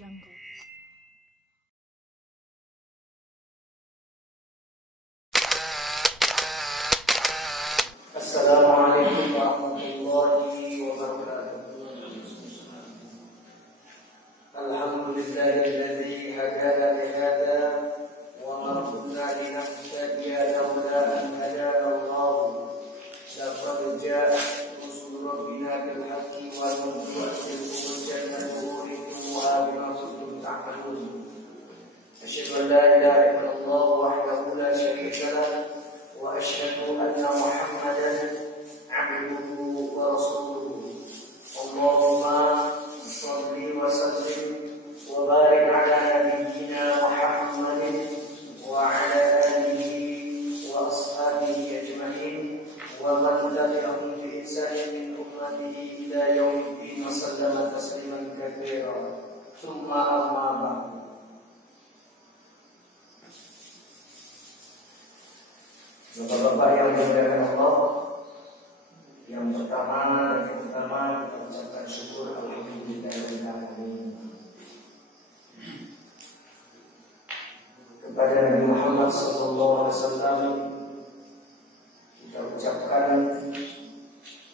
Jungle. Assalamualaikum warahmatullahi wabarakatuh. Alhamdulillahilladzi hadana lihada wa ma kunna linahtadiya laula an hadana Allah. Laqad ja'at rusul rabbina bil haqqi wa nubuwwatil hujjatan nuriduha bima kuntum ta'malun. Asyhadu an la ilaha illallah wahdahu la syarika lah wa asyhadu anna Muhammadan abduhu wa rasuluhu. Allahumma shalli wa sallim wa barik ala nabiyyina Muhammadin wa ala alihi wa ashabihi ajma'in wa man tabi'ahum bi ihsanin min ummatihi ila yaumiddin wa sallama tasliman katsiran. Tsumma amma ba'd. Bapak-bapak yang dimuliakan Allah, yang pertama kita ucapkan syukur alhamdulillahirobbilalamin kepada Nabi Muhammad SAW. Kita ucapkan,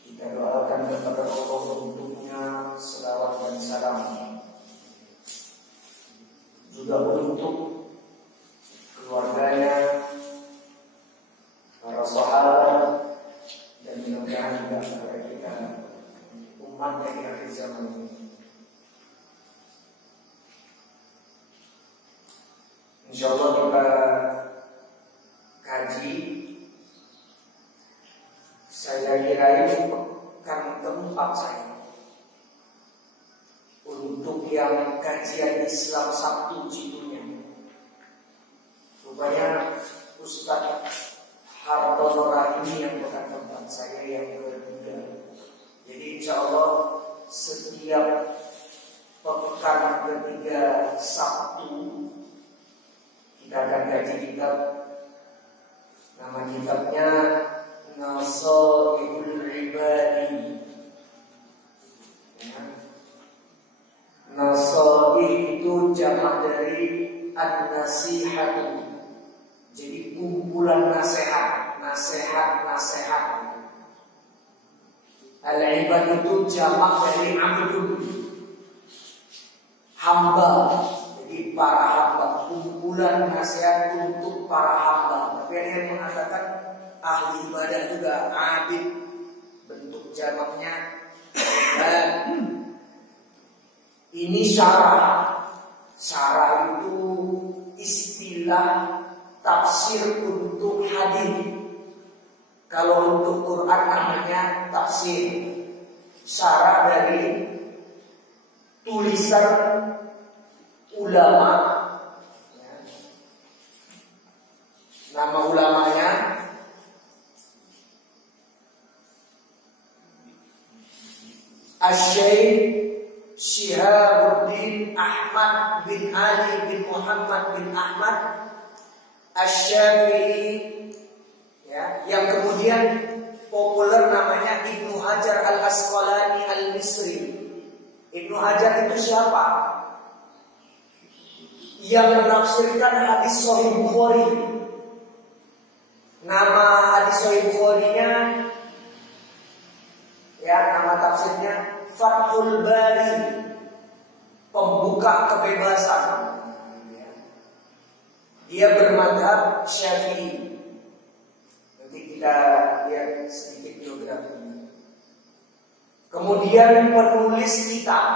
kita doakan kepada Allah untuknya selawat dan salam, juga untuk keluarganya, para sahabat, dan mudah-mudahan juga kepada kita umatnya di akhir zaman ini. Insyaallah kita kaji. Saya kira ini bukan tempat saya untuk yang kajian Islam Sabtu judulnya. Rupanya Ustaz Hartono ini yang bukan tempat saya yang ketiga. Jadi insya Allah setiap pekan ketiga Sabtu kita akan kaji kitab. Nama kitabnya Nasaihul Ibadi. Nasaih itu jamak dari an-nasihatu. Jadi kumpulan nasihat. Al-ibad itu jamak dari abdul, hamba. Jadi para hamba, kumpulan nasihat untuk para hamba. Tapi ada yang mengatakan ahli ibadah juga, abid. Bentuk jamaknya ibad. Ini syarah. Syarah itu istilah tafsir untuk hadis. Kalau untuk Quran namanya tafsir. Syarah dari tulisan ulama. Nama ulamanya Asy-Syaikh Syihabuddin Ahmad bin Ali bin Muhammad bin Ahmad Asy-Syafi'i, ya, yang kemudian populer namanya Ibnu Hajar Al-Asqalani Al-Misri. Ibnu Hajar itu siapa? Yang menafsirkan hadis Sahih Bukhari. Nama hadis Sahih Bukhari-nya, ya, nama tafsirnya Fathul Bari, pembuka kebebasan. Dia bermadzhab Syafi'i. Nanti kita lihat sedikit biografinya. Kemudian penulis kitab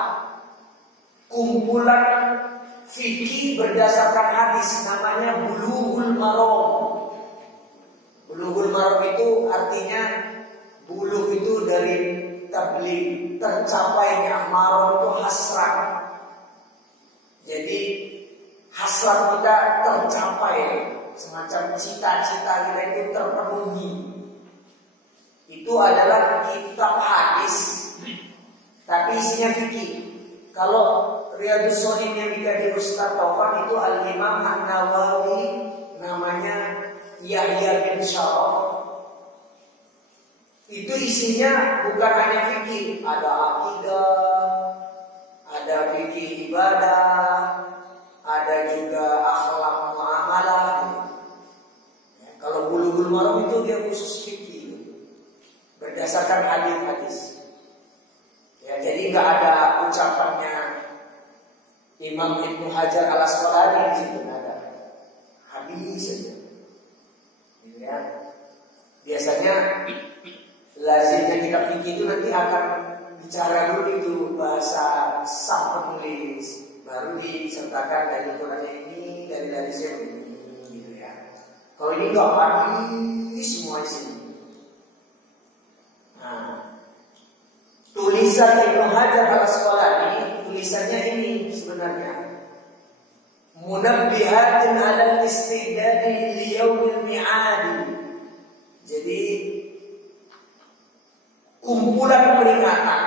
kumpulan fikih berdasarkan hadis, namanya Bulughul Maram. Bulughul Maram itu artinya buluh itu dari tabligh, tercapainya. Maram itu hasrat. Jadi hasrat kita tercapai, semacam cita-cita kita itu terpenuhi. Itu adalah kitab hadis, tapi isinya fikih. Kalau Riyadhus Shalihin yang dikaji Ustaz Taufan itu Al-Imam An-Nawawi, namanya Yahya bin Syaraf. Itu isinya bukan hanya fikih, ada akidah, ada fikih ibadah, ada juga akhlak muamalah. Ya, kalau Bulughul Maram itu dia khusus fikih, berdasarkan hadis-hadis. Ya, jadi nggak ada ucapannya Imam Ibnu Hajar Al Asqalani di situ, nggak ada, hadis saja. Gitu ya. Biasanya lazimnya kitab fikih itu nanti akan bicara dulu itu bahasa sang penulis, baru disertakan dari Quran ini, dari hadisnya ini, gitu ya. Kalau ini nggak hadis semua sini. Nah, tulisan Ibnu Hajar Al Asqalani, tulisannya ini sebenarnya munabbihatun 'ala al-istidad li yaumil mi'ad. Jadi kumpulan peringatan,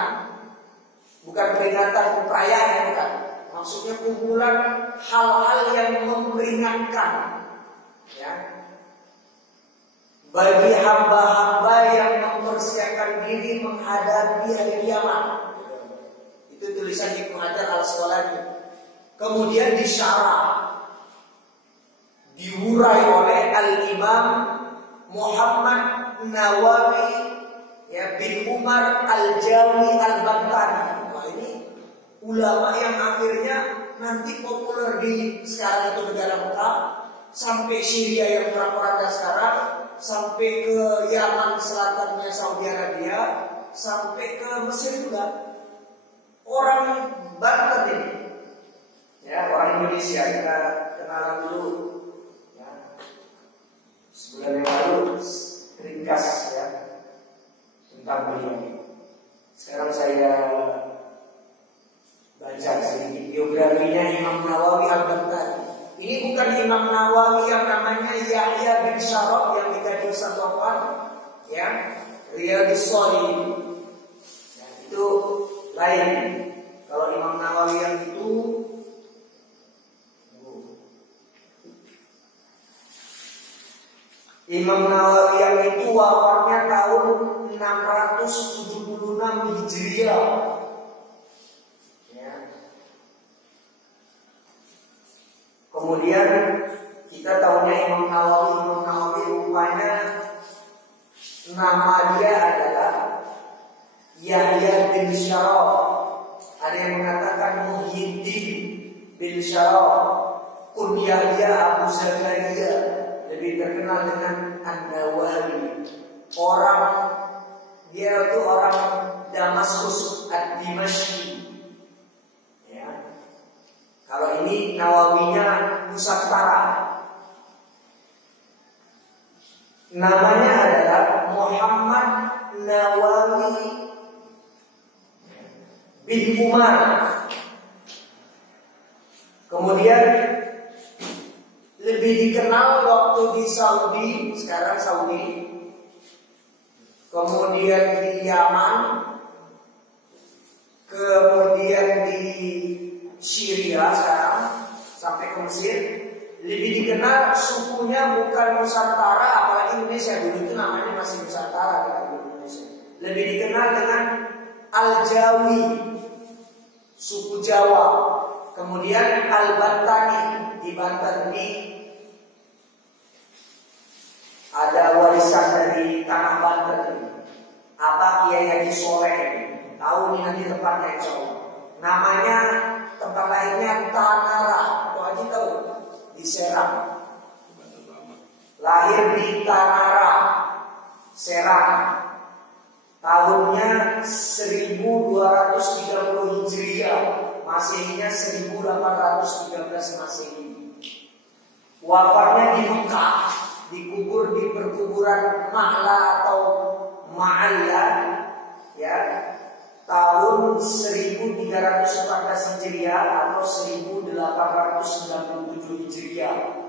bukan peringatan perayaan, bukan. Maksudnya kumpulan hal-hal yang memperingatkan, ya, bagi hamba-hamba yang mempersiapkan diri menghadapi hari kiamat. Itu tulisan Ibnu Hajar Al Asqalani. Kemudian disyarah, diurai oleh Al-Imam Muhammad Nawawi ya bin Umar Al-Jawi Al-Bantani. Nah, ini ulama yang akhirnya nanti populer di sekarang itu negara Mekah, sampai Syria yang perang-perang sekarang, sampai ke Yaman selatannya Saudi Arabia, sampai ke Mesir juga. Orang Banten ini, ya, orang Indonesia, kita kenalan dulu. Ya. Sebulan yang lalu ringkas ya tentang beliau. Sekarang saya baca sedikit biografinya Imam Nawawi Al-Bantani. Ini bukan Imam Nawawi yang namanya Yahya bin Syaraf yang kita di Santopan, ya, Riyadhus Shalihin. Ya, itu lain. Kalau Imam Nawawi yang itu Imam Nawawi yang itu wafatnya tahun 676 Hijriah. Ya. Kemudian kita tahunya Imam Nawawi rupanya nama dia adalah Yahya bin Syaraf. Ada yang mengatakan Muhyiddin bin Syaraf, kunyahnya Abu Zakaria, lebih terkenal dengan An-Nawawi. Dia itu orang Damaskus Ad-Dimashqi. Ya. Kalau ini Nawawinya Nusantara. Namanya adalah Muhammad Nawawi bin Umar. Kemudian lebih dikenal waktu di Saudi, sekarang Saudi. Kemudian di Yaman, kemudian di Syria sekarang sampai ke Mesir. Lebih dikenal sukunya bukan Nusantara, apalagi Indonesia, dulu itu namanya masih Nusantara, bukan Indonesia. Lebih dikenal dengan Al-Jawi, suku Jawa. Kemudian Al-Bantani, di Banten ini ada warisan dari tanah Banten ini. Apa Kiai Haji Soleh, tahu nih nanti tempatnya insya Allah. Namanya tempat lainnya Tanara, Pak Haji tahu? Di Serang. Lahir di Tanara, Serang. Tahunnya 1230 Hijriah, Masehinya 1813 Masehi. Wafatnya di Mekah, dikubur di perkuburan Ma'la atau Ma'alla, ya, tahun 1314 Hijriah atau 1897 Hijriah.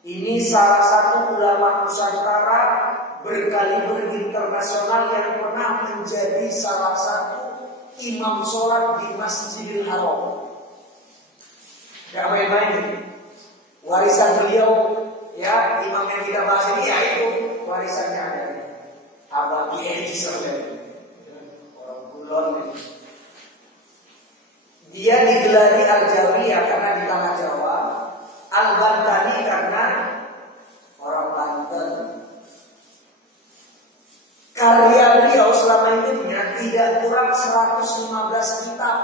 Ini salah satu ulama Nusantara berkaliber internasional yang pernah menjadi salah satu imam sholat di Masjidil Haram. Gak main-main. Warisan beliau, ya, imam yang kita bahas ini, ya itu warisannya ada. Abah Kiai Soleh, orang Kulon. Dia digelari Al-Jawiyah karena di tanah Jawa, Al-Bantani karena orang Banten. Karya beliau selama hidupnya tidak kurang 115 kitab.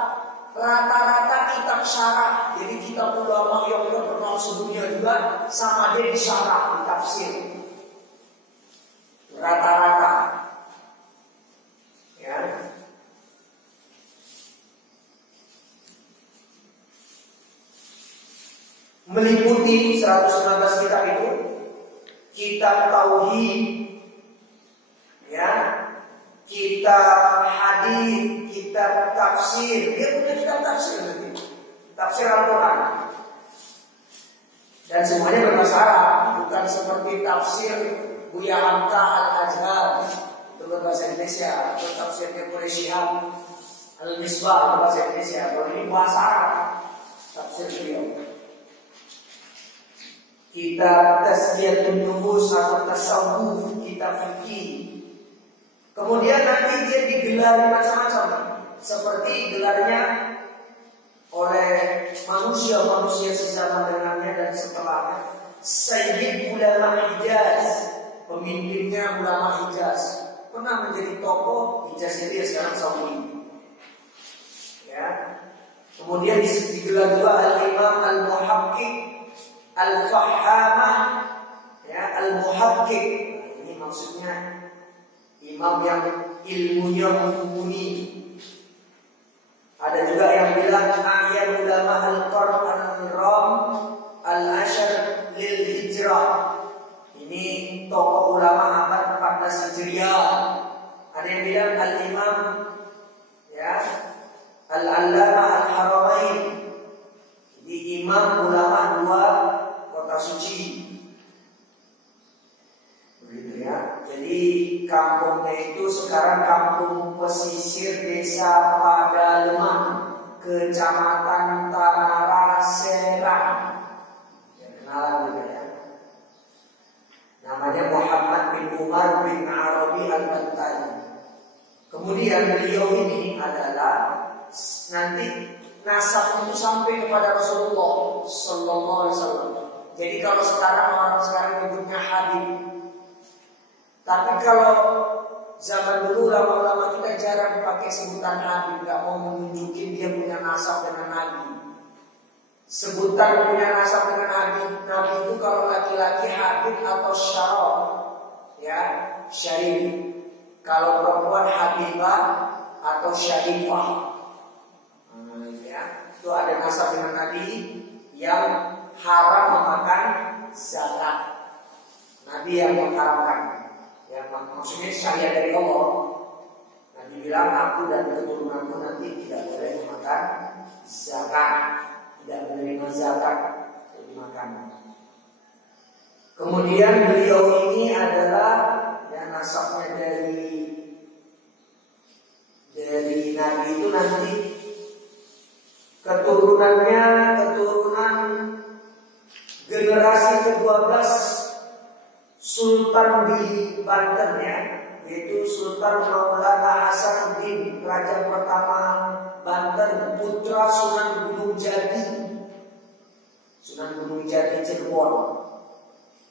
Rata-rata kitab syarah. Jadi kitab ulama yang udah pernah sebelumnya juga sama dia di syarah, di tafsir. Rata-rata. Ya. Meliputi 115 kitab itu, kitab tauhid, ya, kitab hadis, kitab tafsir. Dia punya kitab tafsir nanti, tafsir Al-Quran. Dan semuanya berbahasa Arab, bukan seperti tafsir Buya Hamka Al-Azhar itu berbahasa Indonesia, atau tafsirnya Quraisyihan Al-Misbah berbahasa Indonesia. Kalau ini bahasa Arab, tafsir beliau. Kitab Tasbiyatun Nufus atau Tasawuf, kitab fikih. Kemudian nanti dia digelari macam-macam, seperti gelarnya oleh manusia-manusia sezaman dengannya dan setelahnya. Sayyid Ulama Hijaz, pemimpinnya ulama Hijaz, pernah menjadi tokoh Hijaz itu ya sekarang Saudi. Ya. Kemudian digelar juga Al-Imam Al-Muhaqqiq Al-Fahamah, ya, Al-Muhaqqiq. Ini maksudnya imam yang ilmunya mumpuni. Ada juga yang bilang A'yan Ulama Al-Qarn Al-Ram Al-Ashar Lil Hijrah. Ini tokoh ulama abad 14 Hijriah. Ada yang bilang Al-Imam, ya, Al-Allamah Al-Haramain. Jadi imam ulama dua kota suci. Begitu ya. Jadi kampungnya itu sekarang kampung pesisir desa Padalemah, Kecamatan Tanara Serang. Ya, kenalan juga ya. Namanya Muhammad bin Umar bin Arabi Al-Bantani. Kemudian beliau ini adalah nanti nasab itu sampai kepada Rasulullah Sallallahu Alaihi Wasallam. Jadi kalau sekarang orang sekarang nyebutnya Habib, tapi kalau zaman dulu lama-lama kita jarang pakai sebutan Habib, nggak mau menunjukin dia punya nasab dengan Nabi. Sebutan punya nasab dengan Nabi itu kalau laki-laki Habib atau Syaraf, ya, Syarif. Kalau perempuan Habibah atau Syarifah. Itu ada nasab dengan Nabi yang haram memakan zakat. Nabi yang mengharamkan, yang maksudnya syariat dari Allah. Nabi bilang aku dan keturunanku nanti tidak boleh memakan zakat, tidak menerima zakat dimakan. Kemudian beliau ini adalah yang nasabnya dari Nabi itu nanti keturunannya keturunan generasi ke-12 Sultan di Banten, ya, yaitu Sultan Maulana Hasanuddin, raja pertama Banten, putra Sunan Gunung Jati, Sunan Gunung Jati Cirebon.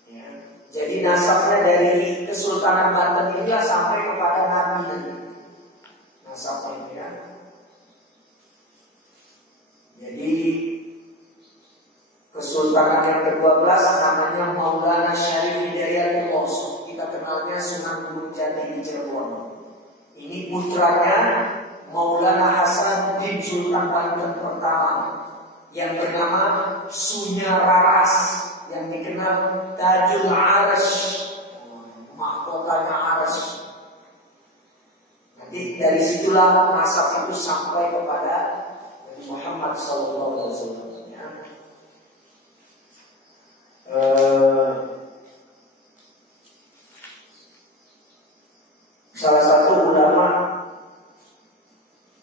Ya. Jadi nasabnya dari Kesultanan Banten inilah sampai kepada Nabi nanti. Nasabnya, ya. Jadi Kesultanan yang ke-12 namanya Maulana Syarif Hidayatullah. Kita kenalnya Sunan Gunung Jati di Cirebon. Ini putranya Maulana Hasanuddin Sultan Banten pertama yang bernama Sunyararas, yang dikenal Tajul Aras, mahkotanya Aras. Nanti dari situlah nasab itu sampai kepada Muhammad Sallallahu Alaihi Wasallam. Salah satu ulama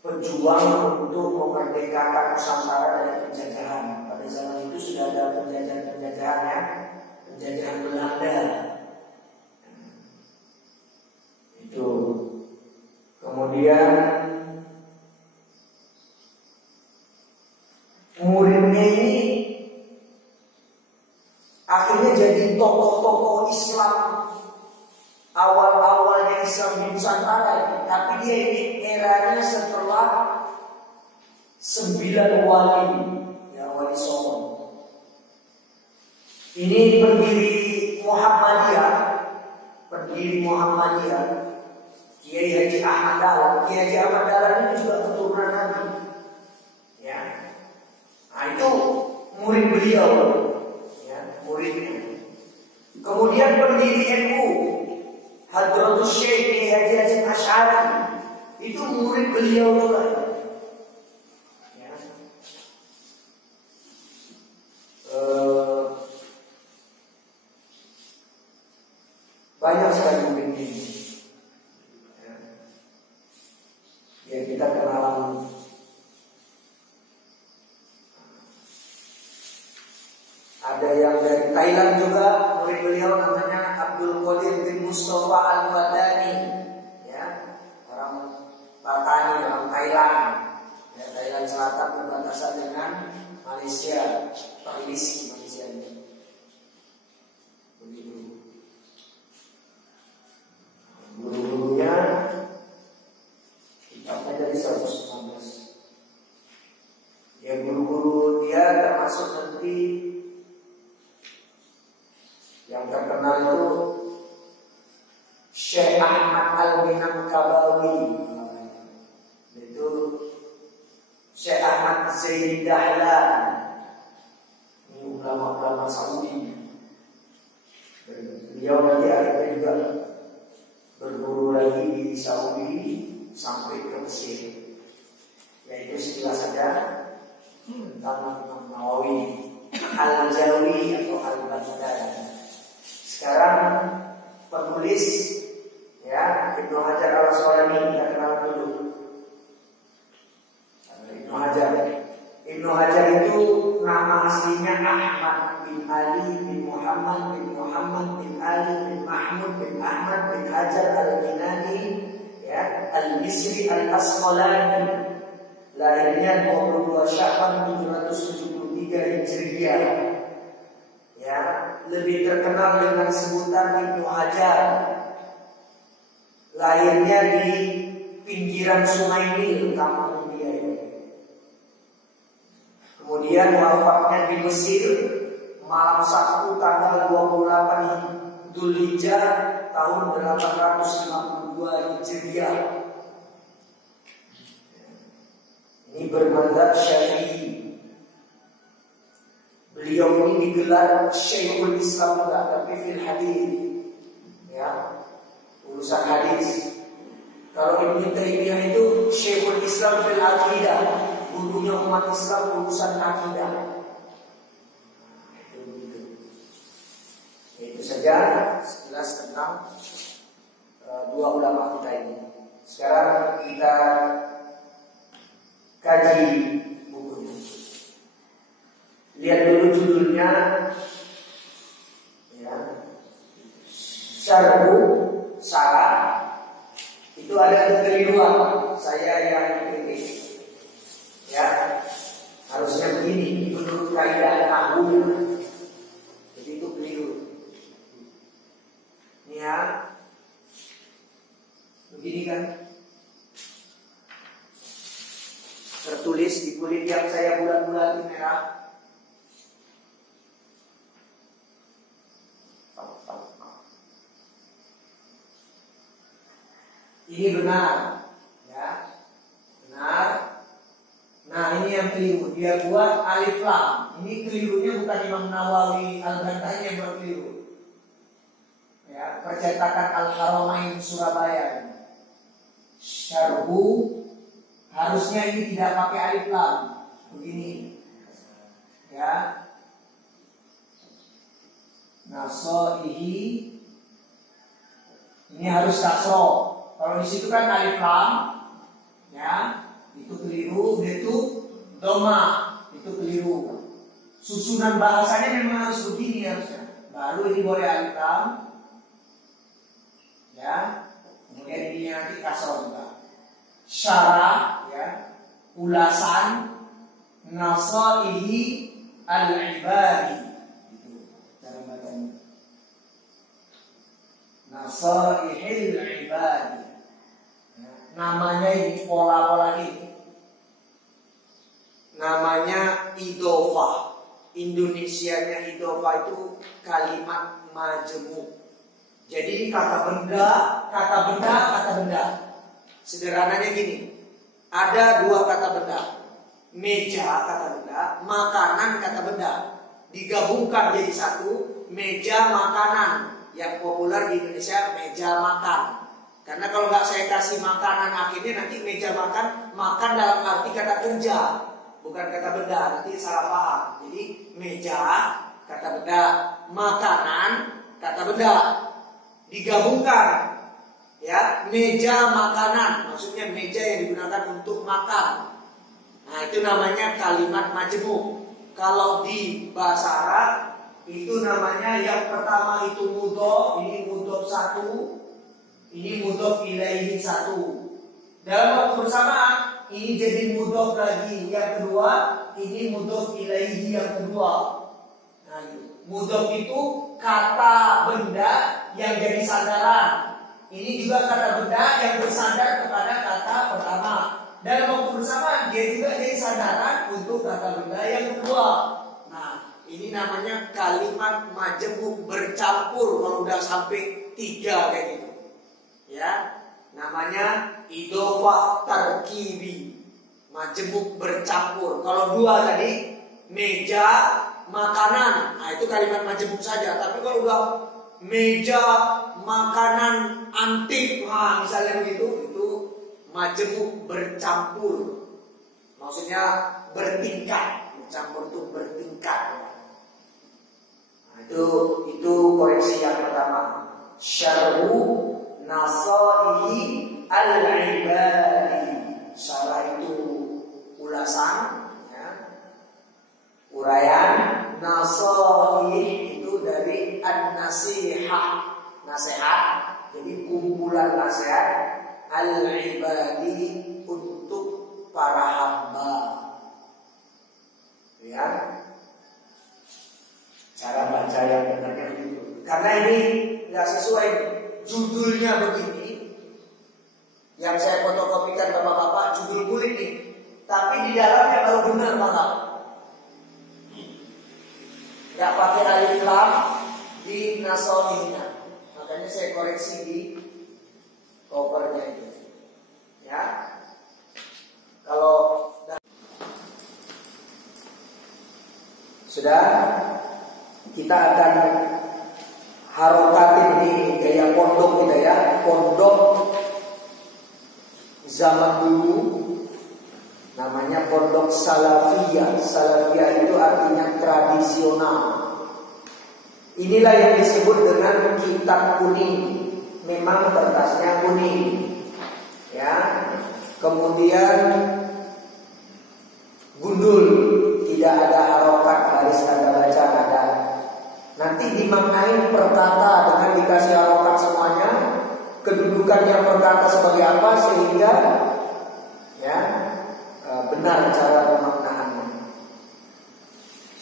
pejuang untuk memerdekakan Nusantara dari penjajahan. Pada zaman itu sudah ada penjajahan ya, penjajahan Belanda. Itu. Kemudian tokoh-tokoh Islam awal-awalnya Islam di Nusantara, tapi dia ini eranya setelah 9 wali, ya, wali Songo. Ini pendiri Muhammadiyah, Kiai Haji Ahmad Dahlan. Kiai Haji Ahmad Dahlan ini juga keturunan Nabi, ya. Nah, itu murid beliau, ya, muridnya. Kemudian pendiri NU Hadratus Syekh Kiai Haji Hasyim Asy'ari, itu murid beliau juga. Ya. Banyak sekali murid ini. Ya, kita kenalan. Ada yang dari Thailand juga, murid beliau namanya Abdul Qadir bin Mustafa Al-Fatani, ya, orang Patani, orang Thailand, ya, Thailand Selatan berbatasan dengan Malaysia, Perlis Malaysia ini. Begitu. Guru-gurunya kitabnya dari 115. Ya, guru-guru dia termasuk nanti yang terkenal itu Syekh Ahmad Al-Minangkabawi, itu Syekh Ahmad Zaini Dahlan, ini ulama-ulama Saudi. Beliau nanti akhirnya juga berguru lagi di Saudi sampai ke Mesir. Yaitu sekilas saja tentang Imam Nawawi Al-Jawi atau Al-Baghdadi. Sekarang penulis, ya, Ibnu Hajar Al-Asqalani, kita kenal dulu. Ibnu Hajar itu nama aslinya Ahmad bin Ali bin Muhammad bin Ali bin Mahmud bin Ahmad bin Hajar Al-Ginani, ya, Al-Misri Al-Asqalani. Lahirnya 22 Sya'ban 773 Hijriah. Ya, lebih terkenal dengan sebutan Ibnu Hajar. Lahirnya di pinggiran Sungai Nil, kampung dia ini. Kemudian wafatnya di Mesir malam Sabtu tanggal 28 Dzulhijjah tahun 852 Hijriah. Ini bermadzhab Syafi'i. Beliau ini digelar Syekhul Islam enggak, tapi fil hadis, ya, urusan hadis. Kalau Ibnu Taimiyah itu Syekhul Islam fil aqidah, gurunya umat Islam urusan akidah. Itu saja sekilas tentang dua ulama kita ini. Sekarang kita kaji bukunya. Lihat dulu judulnya, ya, Syarhu Syarah. Itu ada kekeliruan, saya yang kritik, ya, harusnya begini menurut kaidah nahwu, jadi itu keliru. Ini, ya, begini kan, tertulis di kulit yang saya bulat-bulat merah. Ini benar, ya, benar. Nah, ini yang keliru. Dia buat alif lam. Ini kelirunya bukan Imam Nawawi Al-Baghdadi yang buat keliru. Ya, percetakan Al-Haramain Surabaya. Syarhu harusnya ini tidak pakai alif lam. Begini, ya. Nasoihi ini harus kasroh. Kalau di situ kan alif lam, ya, itu keliru. Itu doma, itu keliru. Susunan bahasanya memang harus begini harusnya. Baru ini boleh alif lam, ya. Kemudian ini nanti kasroh juga. Syarah, ya, ulasan, nasaihi al-ibadi. Itu cara bacanya. nasaihil ibadi. Namanya ini pola-pola ini. Namanya idhofah. Indonesianya idhofah itu kalimat majemuk. Jadi kata benda. Sederhananya gini. Ada dua kata benda. Meja kata benda, makanan kata benda. Digabungkan jadi satu, meja makanan. Yang populer di Indonesia meja makan. Karena kalau nggak saya kasih makanan akhirnya nanti meja makan dalam arti kata kerja, bukan kata benda, nanti salah paham. Jadi meja kata benda, makanan kata benda, digabungkan, ya meja makanan, maksudnya meja yang digunakan untuk makan. Nah itu namanya kalimat majemuk. Kalau di bahasa Arab itu namanya yang pertama itu mudhof, ini mudhof satu, ini mudhof ilaihi satu. Dalam waktu bersamaan ini jadi mudhof lagi yang kedua, ini mudhof ilaihi yang kedua. Nah, mudhof itu kata benda yang jadi sandaran. Ini juga kata benda yang bersandar kepada kata pertama. Dalam waktu bersamaan dia juga jadi sandaran untuk kata benda yang kedua. Nah, ini namanya kalimat majemuk bercampur kalau udah sampai 3 kayak gitu. Ya, namanya idhofah tarkibi, majemuk bercampur. Kalau 2 tadi meja makanan, nah itu kalimat majemuk saja. Tapi kalau udah meja makanan antik, nah misalnya begitu, itu majemuk bercampur. Maksudnya bertingkat, bercampur itu bertingkat. Nah, itu koreksi yang pertama. Syarhu nasaihi al-ibadi. Syarah itu ulasan, ya. Uraian. Nasaih itu dari an-nasihah, nasihat. Jadi kumpulan nasihat al-ibadi untuk para hamba. Ya. Cara baca yang benarnya begitu. Karena ini nggak sesuai judulnya begini. Yang saya fotokopikan bapak-bapak judul kulit nih. Tapi di dalamnya baru benar Bapak. Nggak pakai alif lam di nasoihnya. Makanya saya koreksi di covernya itu. Ya. Kalau sudah, kita akan harokatin di gaya pondok kita ya. Pondok zaman dulu namanya pondok salafiyah. Salafiyah itu artinya tradisional. Inilah yang disebut dengan kitab kuning. Memang kertasnya kuning, ya. Kemudian gundul, tidak ada harokat baris tanda baca, ada. Nanti dimaknain perkata dengan dikasih harokat semuanya, kedudukannya perkata sebagai apa sehingga ya benar cara pemaknaannya.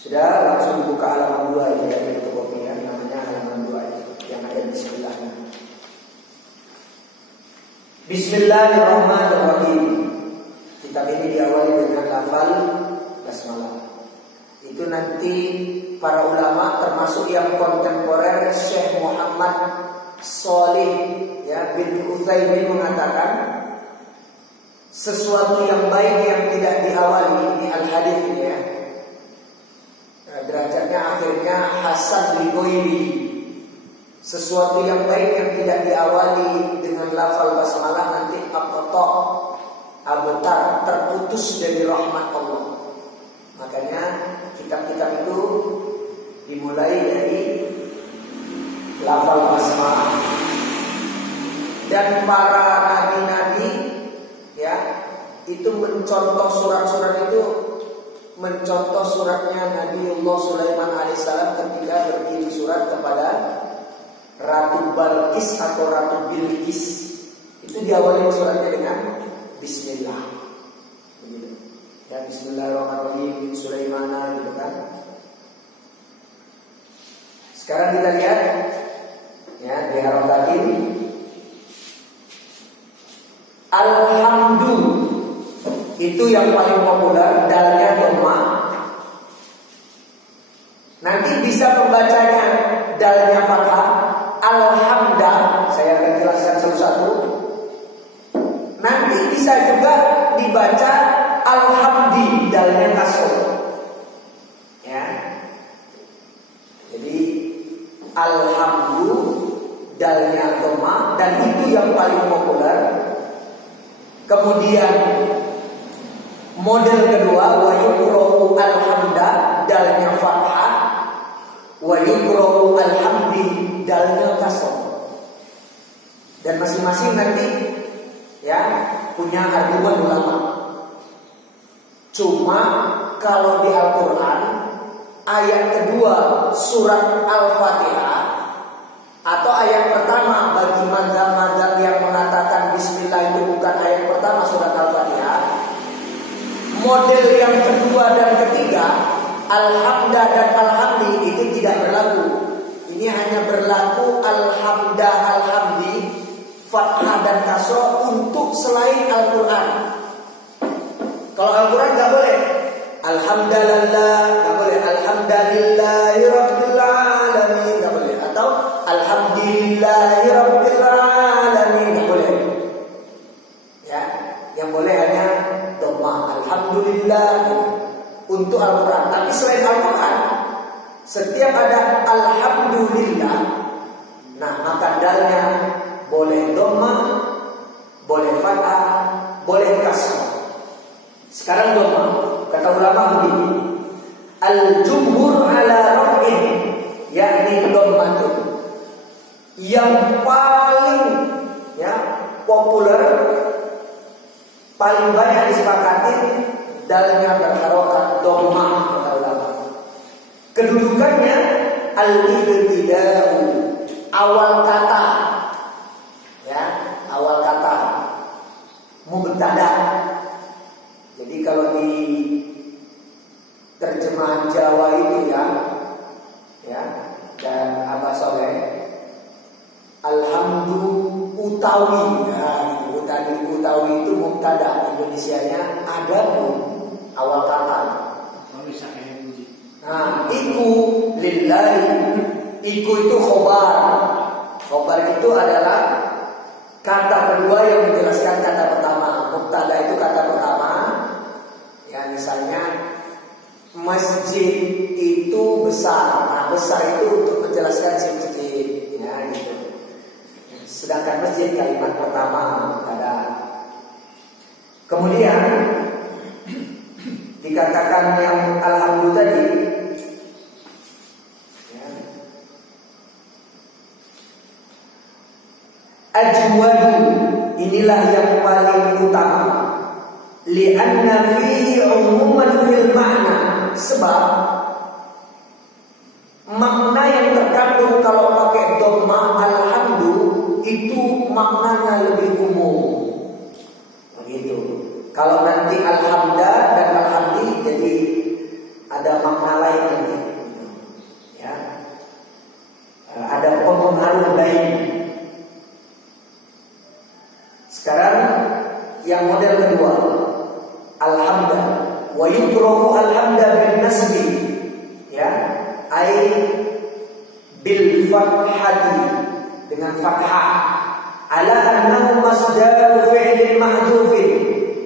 Sudah, langsung dibuka halaman 2 ini ya, itu kopinya namanya halaman 2 itu yang ada di sebelahnya. Bismillahirrahmanirrahim. Kitab ini diawali dengan lafal basmalah. Itu nanti para ulama termasuk yang kontemporer Syekh Muhammad Shalih ya bin Utsaimin mengatakan sesuatu yang baik yang tidak diawali, ini al-hadits ini ya. Derajatnya akhirnya hasan li ghairi. Sesuatu yang baik yang tidak diawali dengan lafal basmalah nanti aqta, abtar, terputus dari rahmat Allah. Makanya kitab-kitab itu dimulai dari lafal basmalah. Dan para nabi-nabi ya itu mencontoh surat-surat itu, mencontoh suratnya Nabiullah Sulaiman alaihissalam ketika berdiri surat kepada Ratu Balqis atau Ratu Bilqis. Itu diawali suratnya dengan Bismillah. Begitu. Ya, Bismillahirrahmanirrahim bin Sulaiman gitu kan. Sekarang kita lihat Ya, diharokatin. Alhamdu itu yang paling populer, dalnya dhamma. Nanti bisa pembacanya dalnya fathah. Alhamda, saya akan jelaskan satu-satu. Nanti bisa juga dibaca alhamdi, dalnya kasroh. Ya. Jadi alhamdu dalnya dhamma, dan itu yang paling populer. Kemudian model kedua, wa yuqra'u alhamda, dalnya fathah, wa yuqra'u alhamdi, dalnya kasroh. Dan masing-masing nanti ya punya argumen ulama. Cuma kalau di Al-Quran ayat kedua surat Al-Fatihah atau ayat pertama bagi mazhab-mazhab yang mengatakan Bismillah itu bukan ayat pertama surat Al-Fatihah, model yang kedua dan ketiga Alhamda dan Alhamdi itu tidak berlaku. Ini hanya berlaku Alhamda, Alhamdi, fathah dan kasroh untuk selain Al-Quran. Kalau Al-Quran nggak boleh Alhamdulillah, nggak boleh Alhamdulillahirabbil alamin, nggak boleh, atau Alhamdulillahirabbil alamin, nggak boleh. Ya, yang boleh hanya dhamma Alhamdulillah untuk Al-Quran. Tapi selain Al-Quran, setiap ada Alhamdulillah, nah maka dalnya boleh dhamma, boleh fathah, boleh kasrah. Sekarang dhamma, kata ulama begini, al-jumhur ala raf'in, yakni dhammatun. Yang paling ya populer, paling banyak disepakati dalnya berharokat dhamma, kata ulama. Kedudukannya al-ibtida'u, awal kata. Ya, awal kata mubtada. Jadi kalau di terjemahan Jawa itu ya dan Abah Soleh, alhamdu utawi, ya utawi itu mubtada, Indonesianya ada pun awal kata. Nah, iku lillahi, iku itu khobar. Khobar itu adalah kata kedua yang menjelaskan kata pertama. Mubtada itu kata pertama. Ya, misalnya masjid itu besar. Nah, besar itu untuk menjelaskan si masjid. Ya, gitu. Sedangkan masjid kalimat pertama mubtada. Kemudian dikatakan yang alhamdulillah tadi, ya, ajwadu, inilah yang paling utama. Li'anna fihi umuman fil makna, sebab makna yang terkandung kalau pakai dhamma alhamdu itu maknanya lebih umum. Begitu. Kalau nanti alhamda dan alhamdi jadi ada makna lain nanti. Ya. Ada pengaruh lain. Sekarang yang model kedua, alhamda, wa yukrahu alhamda bin nasbi, ya, ai bil fathati, dengan fathah, ala annahu masdaru fi'lin mahdhufin.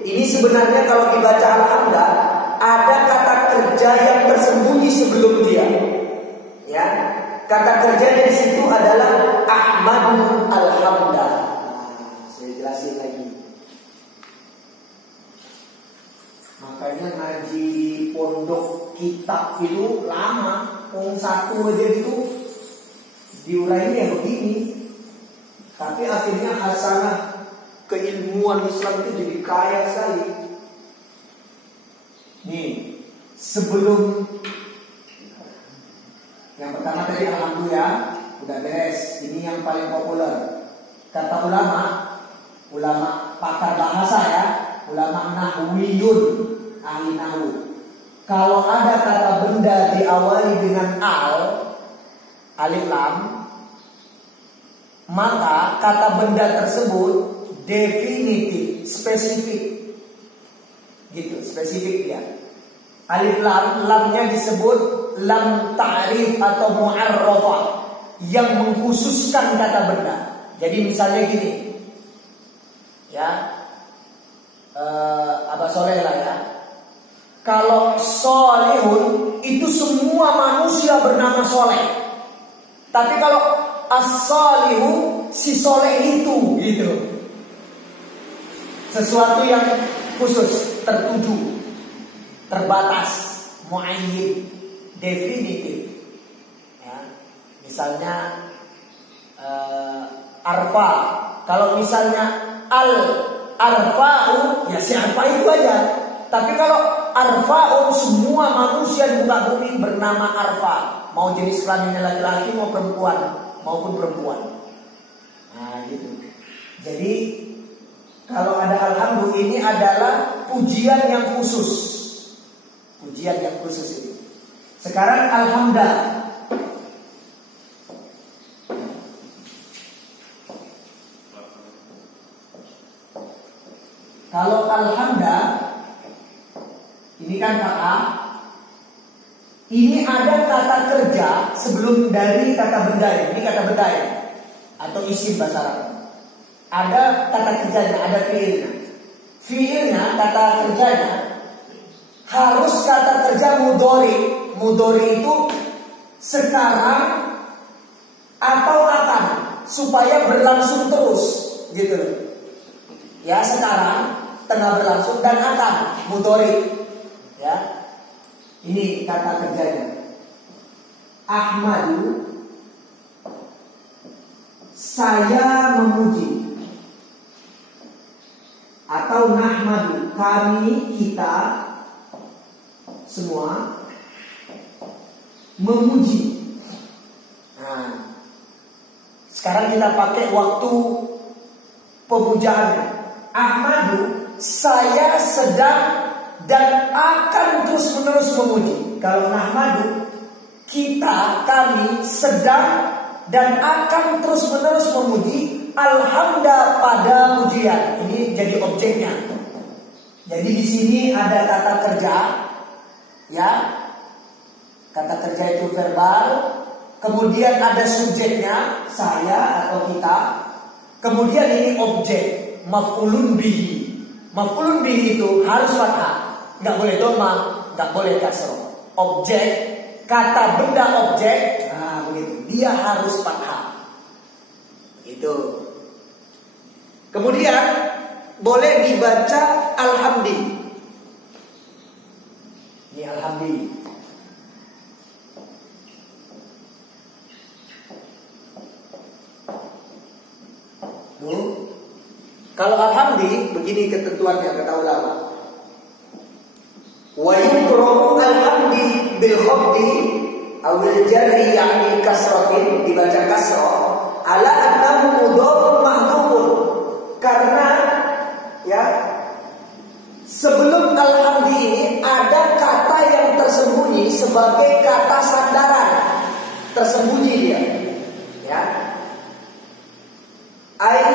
Ini sebenarnya kalau dibaca alhamda ada kata kerja yang tersembunyi sebelum dia. Ya, kata kerjanya di situ adalah ahmadu alhamda. Saya jelasin lagi. Makanya ngaji di pondok kitab itu lama, satu aja itu diurainya begini. Tapi akhirnya hasanah keilmuan Islam itu jadi kaya sekali. Nih, sebelum yang pertama tadi alhamdulillah udah beres. Ini yang paling populer. Kata ulama pakar bahasa ya, ulama nahwiyun, ahli nahwu. Kalau ada kata benda diawali dengan alif lam, maka kata benda tersebut definitif, spesifik. Gitu, spesifik dia. Alif lam, lamnya disebut lam ta'rif atau mu'arrafah yang mengkhususkan kata benda. Jadi misalnya gini, ya, Abah Soleh lah ya. Kalau solehun itu semua manusia bernama soleh. Tapi kalau as-solihu si soleh itu, gitu. Sesuatu yang khusus, tertuju, terbatas, muayyin, definitif. Ya. Misalnya arfa. Kalau misalnya al-arfa'u, ya si arfa itu aja. Tapi kalau arfa'un, semua manusia di muka bumi bernama arfa. Mau jenis kelaminnya laki-laki maupun perempuan. Nah gitu. Jadi kalau ada alhamdulillah, ini adalah pujian yang khusus. Pujian yang khusus ini. Sekarang alhamdulillah. Kalau alhamdulillah, ini kan fathah. Ini ada kata kerja sebelum dari kata benda. Ini kata benda ya, atau isim bahasa Arab. Ada kata kerjanya, ada fiilnya. Fiilnya, kata kerjanya harus kata kerja mudhari. Mudhari itu sekarang atau akan, supaya berlangsung terus, gitu loh. Ya, sekarang tengah berlangsung dan akan mudhari. Ya. Ini kata kerjanya. Ahmadu, saya memuji. Atau nahmadu, kami, kita semua memuji. Nah, sekarang kita pakai waktu pemujaannya. Ahmadu, saya sedang dan akan terus-menerus memuji. Kalau nahmadu, kita, kami sedang dan akan terus-menerus memuji alhamdulillah pada pujian. Ini jadi objeknya. Jadi di sini ada kata kerja, ya. Kata kerja itu verbal. Kemudian ada subjeknya, saya atau kita. Kemudian ini objek, maf'ulun bihi. Maf'ulun bihi itu harus fathah. Nggak boleh doma, nggak boleh kasroh. Objek, kata benda objek, nah begitu. Dia harus fathah. Itu. Kemudian boleh dibaca alhamdi. Ini alhamdi. Tuh. Kalau alhamdi begini ketentuannya kata ulama. Wa yukrahu alhamdi bil khabdi awil jarri yani kasratin, dibaca kasrah ala annahu mudhafun mahdhufun, karena ya sebelum alhamdi ini ada kata yang tersembunyi sebagai kata sandaran, tersembunyi dia, ya. Ai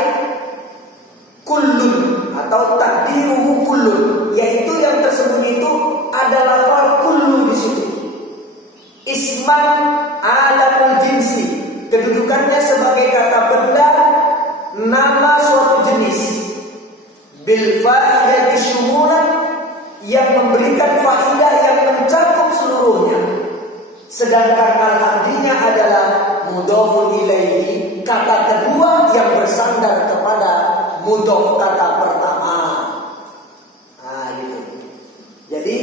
kullun atau takdiruhu kullun, yaitu yang tersembunyi itu ada lafal kullu di situ. Isman alamul jinsi, kedudukannya sebagai kata benda nama suatu jenis. Bil faidati syumulan, yang memberikan faidah yang mencakup seluruhnya. Sedangkan alhamdinya adalah mudhafun ilaihi, kata kedua yang bersandar kepada mudhaf kata pertama. Nah, gitu. Jadi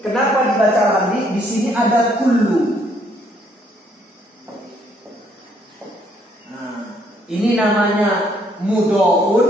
kenapa dibaca alhamdi? Di sini ada kullu. Nah, ini namanya mudhafun,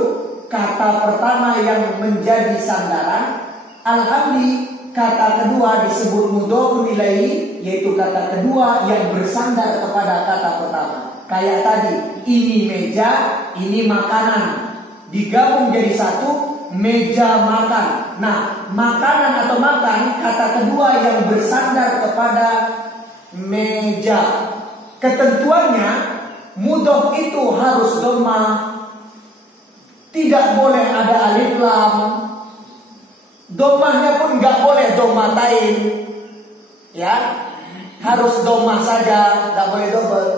kata pertama yang menjadi sandaran. Alhamdi, kata kedua disebut mudhafun ilaihi, yaitu kata kedua yang bersandar kepada kata pertama. Kayak tadi, ini meja, ini makanan, digabung jadi satu, meja makan. Nah, makanan atau makan, kata kedua yang bersandar kepada meja. Ketentuannya, mudhof itu harus dhammah, tidak boleh ada alif lam. Dhammahnya pun nggak boleh dhammatain, ya, harus dhammah saja, nggak boleh double.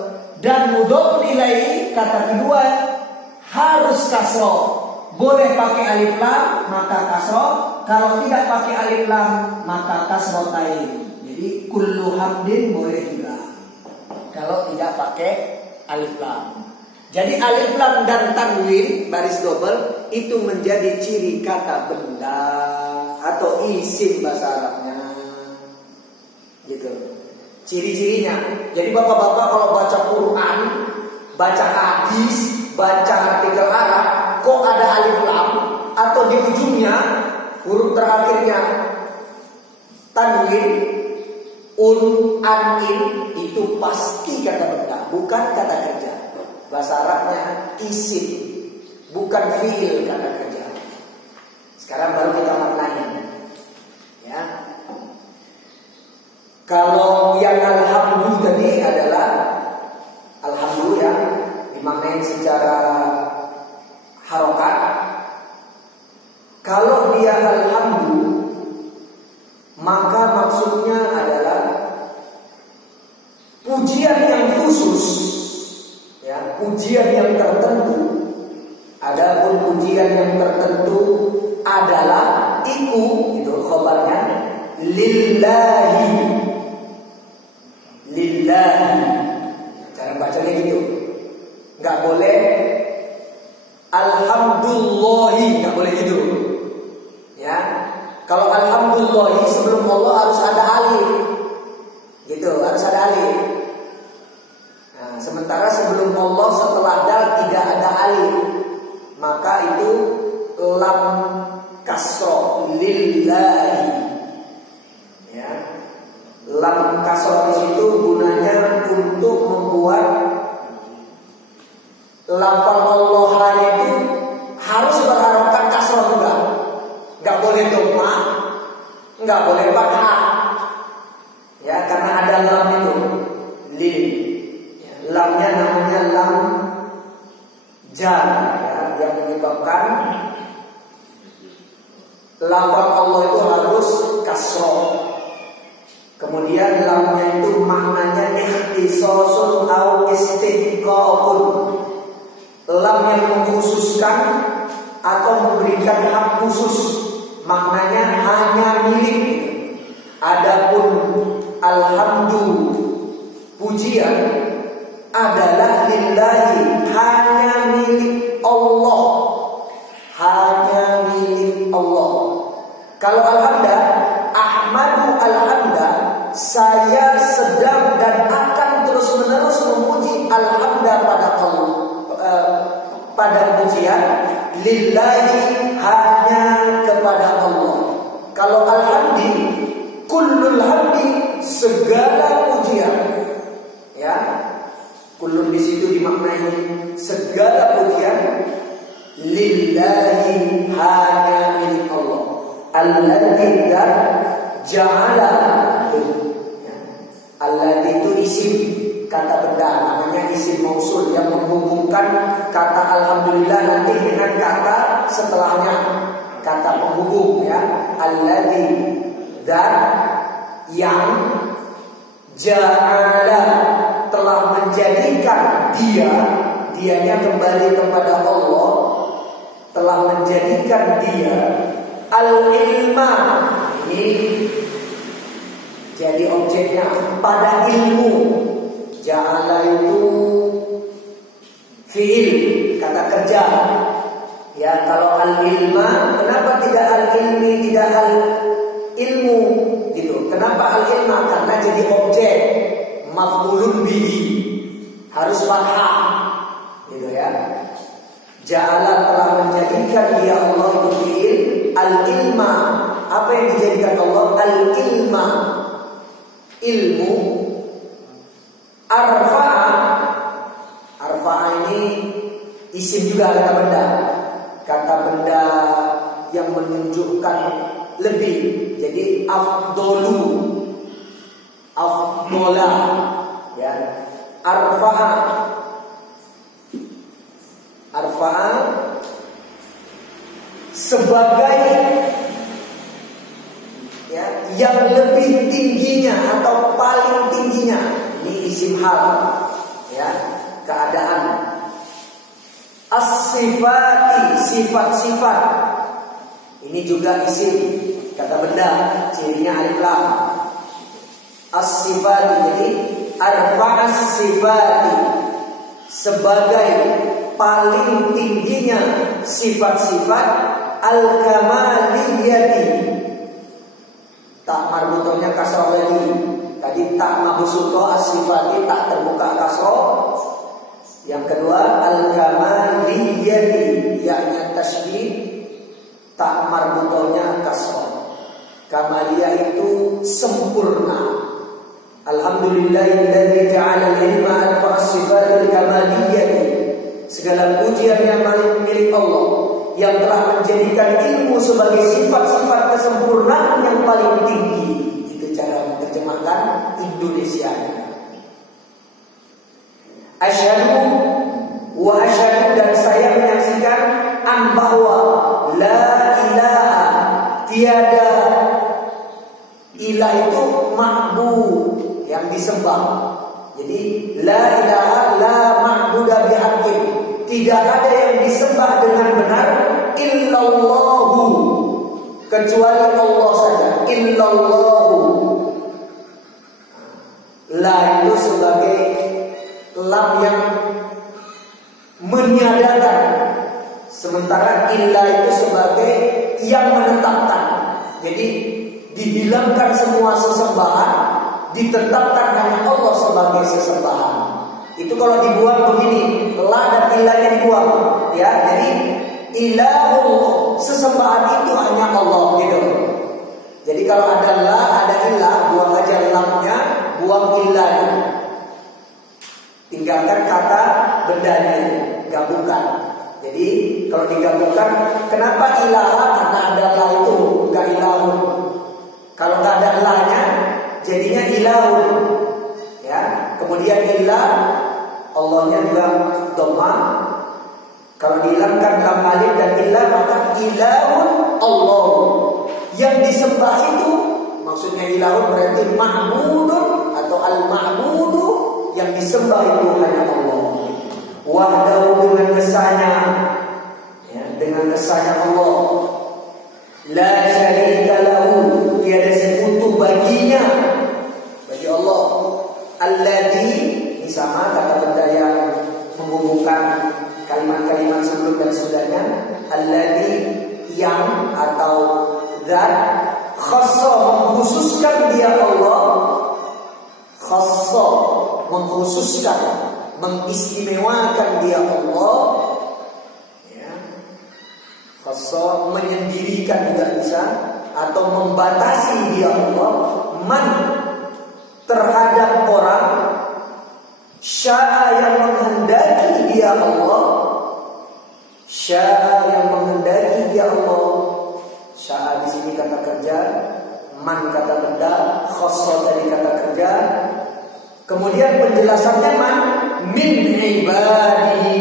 Dan mudhof ilaih kata kedua harus kasroh, boleh pakai alif lam maka kasroh, kalau tidak pakai alif lam maka kasrotain. Jadi kullu hamdin boleh juga kalau tidak pakai alif lam. Jadi alif lam dan tanwin baris double itu menjadi ciri kata benda atau isim bahasa Arabnya, gitu. Ciri-cirinya. Jadi bapak-bapak kalau baca Quran, baca hadis, baca artikel Arab, kok ada alif lam atau di ujungnya huruf terakhirnya tanwin, an, itu pasti kata benda, bukan kata kerja. Bahasa Arabnya isim, bukan fiil kata kerja. Sekarang baru kita maknanya, ya. Kalau yang alhamdulillah tadi adalah alhamdulillah dimaknain secara harokat. Kalau dia alhamdulillah, maka maksudnya adalah pujian yang khusus, ya, pujian yang tertentu. Adapun pujian yang tertentu adalah iku, itu khabarnya, lillahi, lillahi. Cara bacanya gitu. Nggak boleh alhamdulillahi, nggak boleh gitu, ya. Kalau alhamdulillahi sebelum Allah harus ada alif, gitu, harus ada alif. Nah, sementara sebelum Allah setelah dal tidak ada alif, maka itu lam kasroh, lillahi, ya. Lam kasroh di situ gunanya untuk membuat lafal Allah itu harus berharokat kasroh juga. Nggak boleh dhammah, nggak boleh fathah, ya, karena ada lam itu, lil. Lamnya namanya lam jar, ya, yang menyebabkan lafal Allah itu harus kasroh. Kemudian lamnya itu maknanya ikhtisasun atau istiqaqun, lam yang mengkhususkan atau memberikan hak khusus, maknanya hanya milik. Adapun alhamdulillah, pujian adalah lillahi, hanya milik Allah, hanya milik Allah. Kalau alhamdulillah, ahmadu alhamdulillah, saya sedang dan akan terus menerus memuji alhamdulillah pada Allah, pada pujian lillahi, hanya kepada Allah. Kalau alhamdulillah, kullul hamdi, segala pujian, ya. Kullun di situ dimaknai segala pujian, lillahi, hanya milik Allah. Alladzi ja'ala, alladzi itu isim kata benda, namanya isim mausul yang menghubungkan kata alhamdulillah nanti dengan kata setelahnya, kata penghubung, ya. Alladzi, dan yang ja'ala, telah menjadikan dia, dianya kembali kepada Allah, telah menjadikan dia al-ilma, ini jadi objeknya pada ilmu. Ja'ala itu fi'il, kata kerja, ya. Kalau al-ilma, kenapa tidak al-ilmi, tidak al-ilmu, gitu. Kenapa al-ilma? Karena jadi objek, maf'ulun bihi, harus fathah, gitu, ya. Ja'ala, telah menjadikan dia Allah itu fi'il, al-ilma, apa yang dijadikan Allah? Al-ilma, ilmu. Arfa'a, arfa'a ini isim juga kata benda, kata benda yang menunjukkan lebih. Jadi afdolu, afdola, ya. Arfa'a, arfa'a sebagai ya, yang lebih tingginya atau paling tingginya. Ini isim hal, ya, keadaan. As-sifati, sifat-sifat. Ini juga isim, kata benda, cirinya alif lam. As-sifati, jadi arfa'as sifati sebagai paling tingginya sifat-sifat al-kamaliyati. Tak marbutonya kasroh lagi. Tadi tak mabsuto as-sifati, tak terbuka kasroh. Yang kedua al-kamaliyati, yakni tasydid, tak marbutonya kasroh. Kamaliyah itu sempurna. Alhamdulillahilladzi ja'ala al-ilma arfa'as sifatil kamaliyyati. Segala pujian yang milik Allah yang telah menjadikan ilmu sebagai sifat-sifat kesempurnaan yang paling tinggi. Itu cara menerjemahkan Indonesianya. Asyhadu wa asyhadu, dan saya menyaksikan an bahwa la ilaha, tiada ilah itu ma'bud, yang disembah. Jadi la ilaha la ma'buda bihaqqin, tidak ada yang disembah dengan benar illallahu, kecuali Allah saja. Illallahu, la itu sebagai lam yang menyadarkan, sementara illa itu sebagai yang menetapkan. Jadi dihilangkan semua sesembahan, ditetapkan hanya Allah sebagai sesembahan. Itu kalau dibuang begini, la dan ilahnya dibuang, ya. Jadi ilahullah, sesembahan itu hanya Allah, gitu. Jadi kalau ada la, ada ilah, buang aja lamnya, buang ilahnya. Tinggalkan kata bendanya, gabungkan. Jadi kalau digabungkan, kenapa ilaha? Karena ada la itu, enggak ilahun. Kalau nggak ada lahnya, jadinya ilahun, ya. Kemudian ilah, Allahnya juga dhamma. Kalau dihilangkan lam alif dan ilah, maka ilahun Allah. Yang disembah itu, maksudnya ilahun berarti ma'budun atau al-ma'budu, yang disembah itu hanya Allah. Wahdahu, dengan kesanya, ya, dengan kesanya Allah. La syarika lahu, tiada sekutu baginya, bagi Allah. Alladzi, ini sama kata benda yang menghubungkan kalimat-kalimat sebelum dan sudahnya. Alladzi, yang atau zat, khassa, mengkhususkan dia Allah. Khassa, mengkhususkan, mengistimewakan dia Allah. Khassa, menyendirikan juga bisa, atau membatasi dia Allah. Man, terhadap orang, sya'a, yang menghendaki dia Allah. Sya'a, yang menghendaki dia Allah. Sya'a di sini kata kerja, man kata benda, khassa tadi kata kerja. Kemudian penjelasannya man min ibadihi,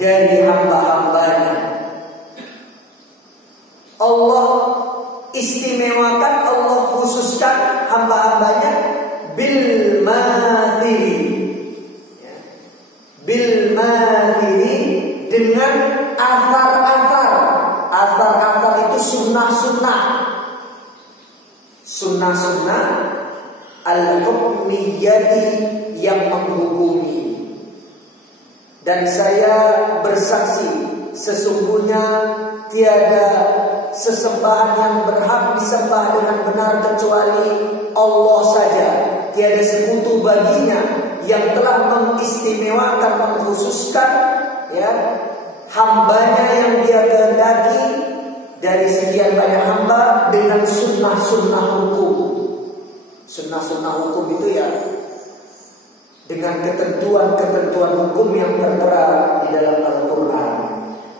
dari hamba-hambanya. Allah istimewakan, Allah khususkan hamba-hambanya bil mathiri, ya. Bil mathiri, dengan athar-athar. Athar-athar itu sunnah-sunnah. Sunnah-sunnah al-hukmiyati, yang menghukumi. Dan saya bersaksi, sesungguhnya tiada sesembahan yang berhak disembah dengan benar kecuali Allah saja. Tiada sekutu baginya, yang telah mengistimewakan, mengkhususkan, ya, hambanya yang dia kehendaki dari sekian banyak hamba dengan sunnah-sunnah hukum. Sunnah-sunnah hukum itu ya dengan ketentuan-ketentuan hukum yang tertera di dalam Al-Quran.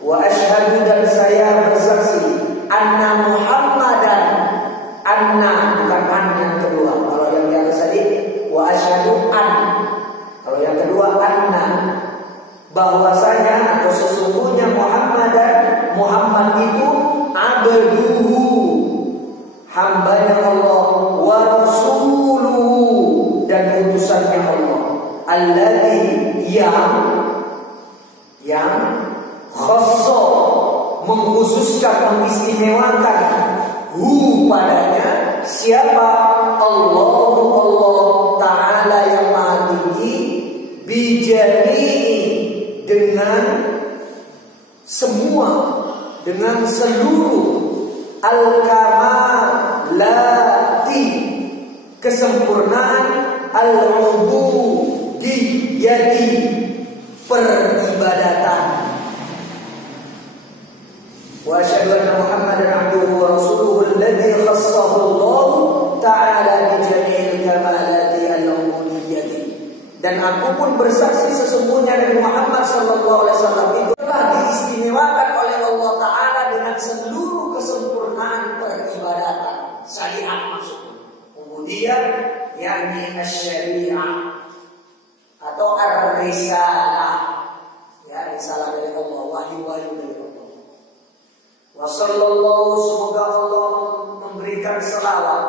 Wa asyhadu, dan saya bersaksi, anna Muhammadan, anna bukan an yang kedua. Kalau yang di atas tadi wa asyhadu an, kalau yang kedua anna, bahwasanya atau sesungguhnya Siapa? Allah Ta'ala yang maha tinggi, bijami'i, dengan semua, dengan seluruh, al-kamalati, kesempurnaan, al-ubudiyyati, peribadatan. Wa asyhadu anna Muhammadan abduhu wa rasuluhu alladzi khassahu Allah Ta'ala bi jami'il kamalati al-ubudiyyati. Dan aku pun bersaksi sesungguhnya Nabi Muhammad sallallahu alaihi wasallam itu telah diistimewakan oleh Allah Ta'ala dengan seluruh kesempurnaan peribadatan. Syariat maksudnya. Ubudiyah yakni asy-syari'ah atau ar-risalah. Ya, risalah dari Allah, wahyu-wahyu dari Allah. Wa sallallahu, semoga Allah memberikan selawat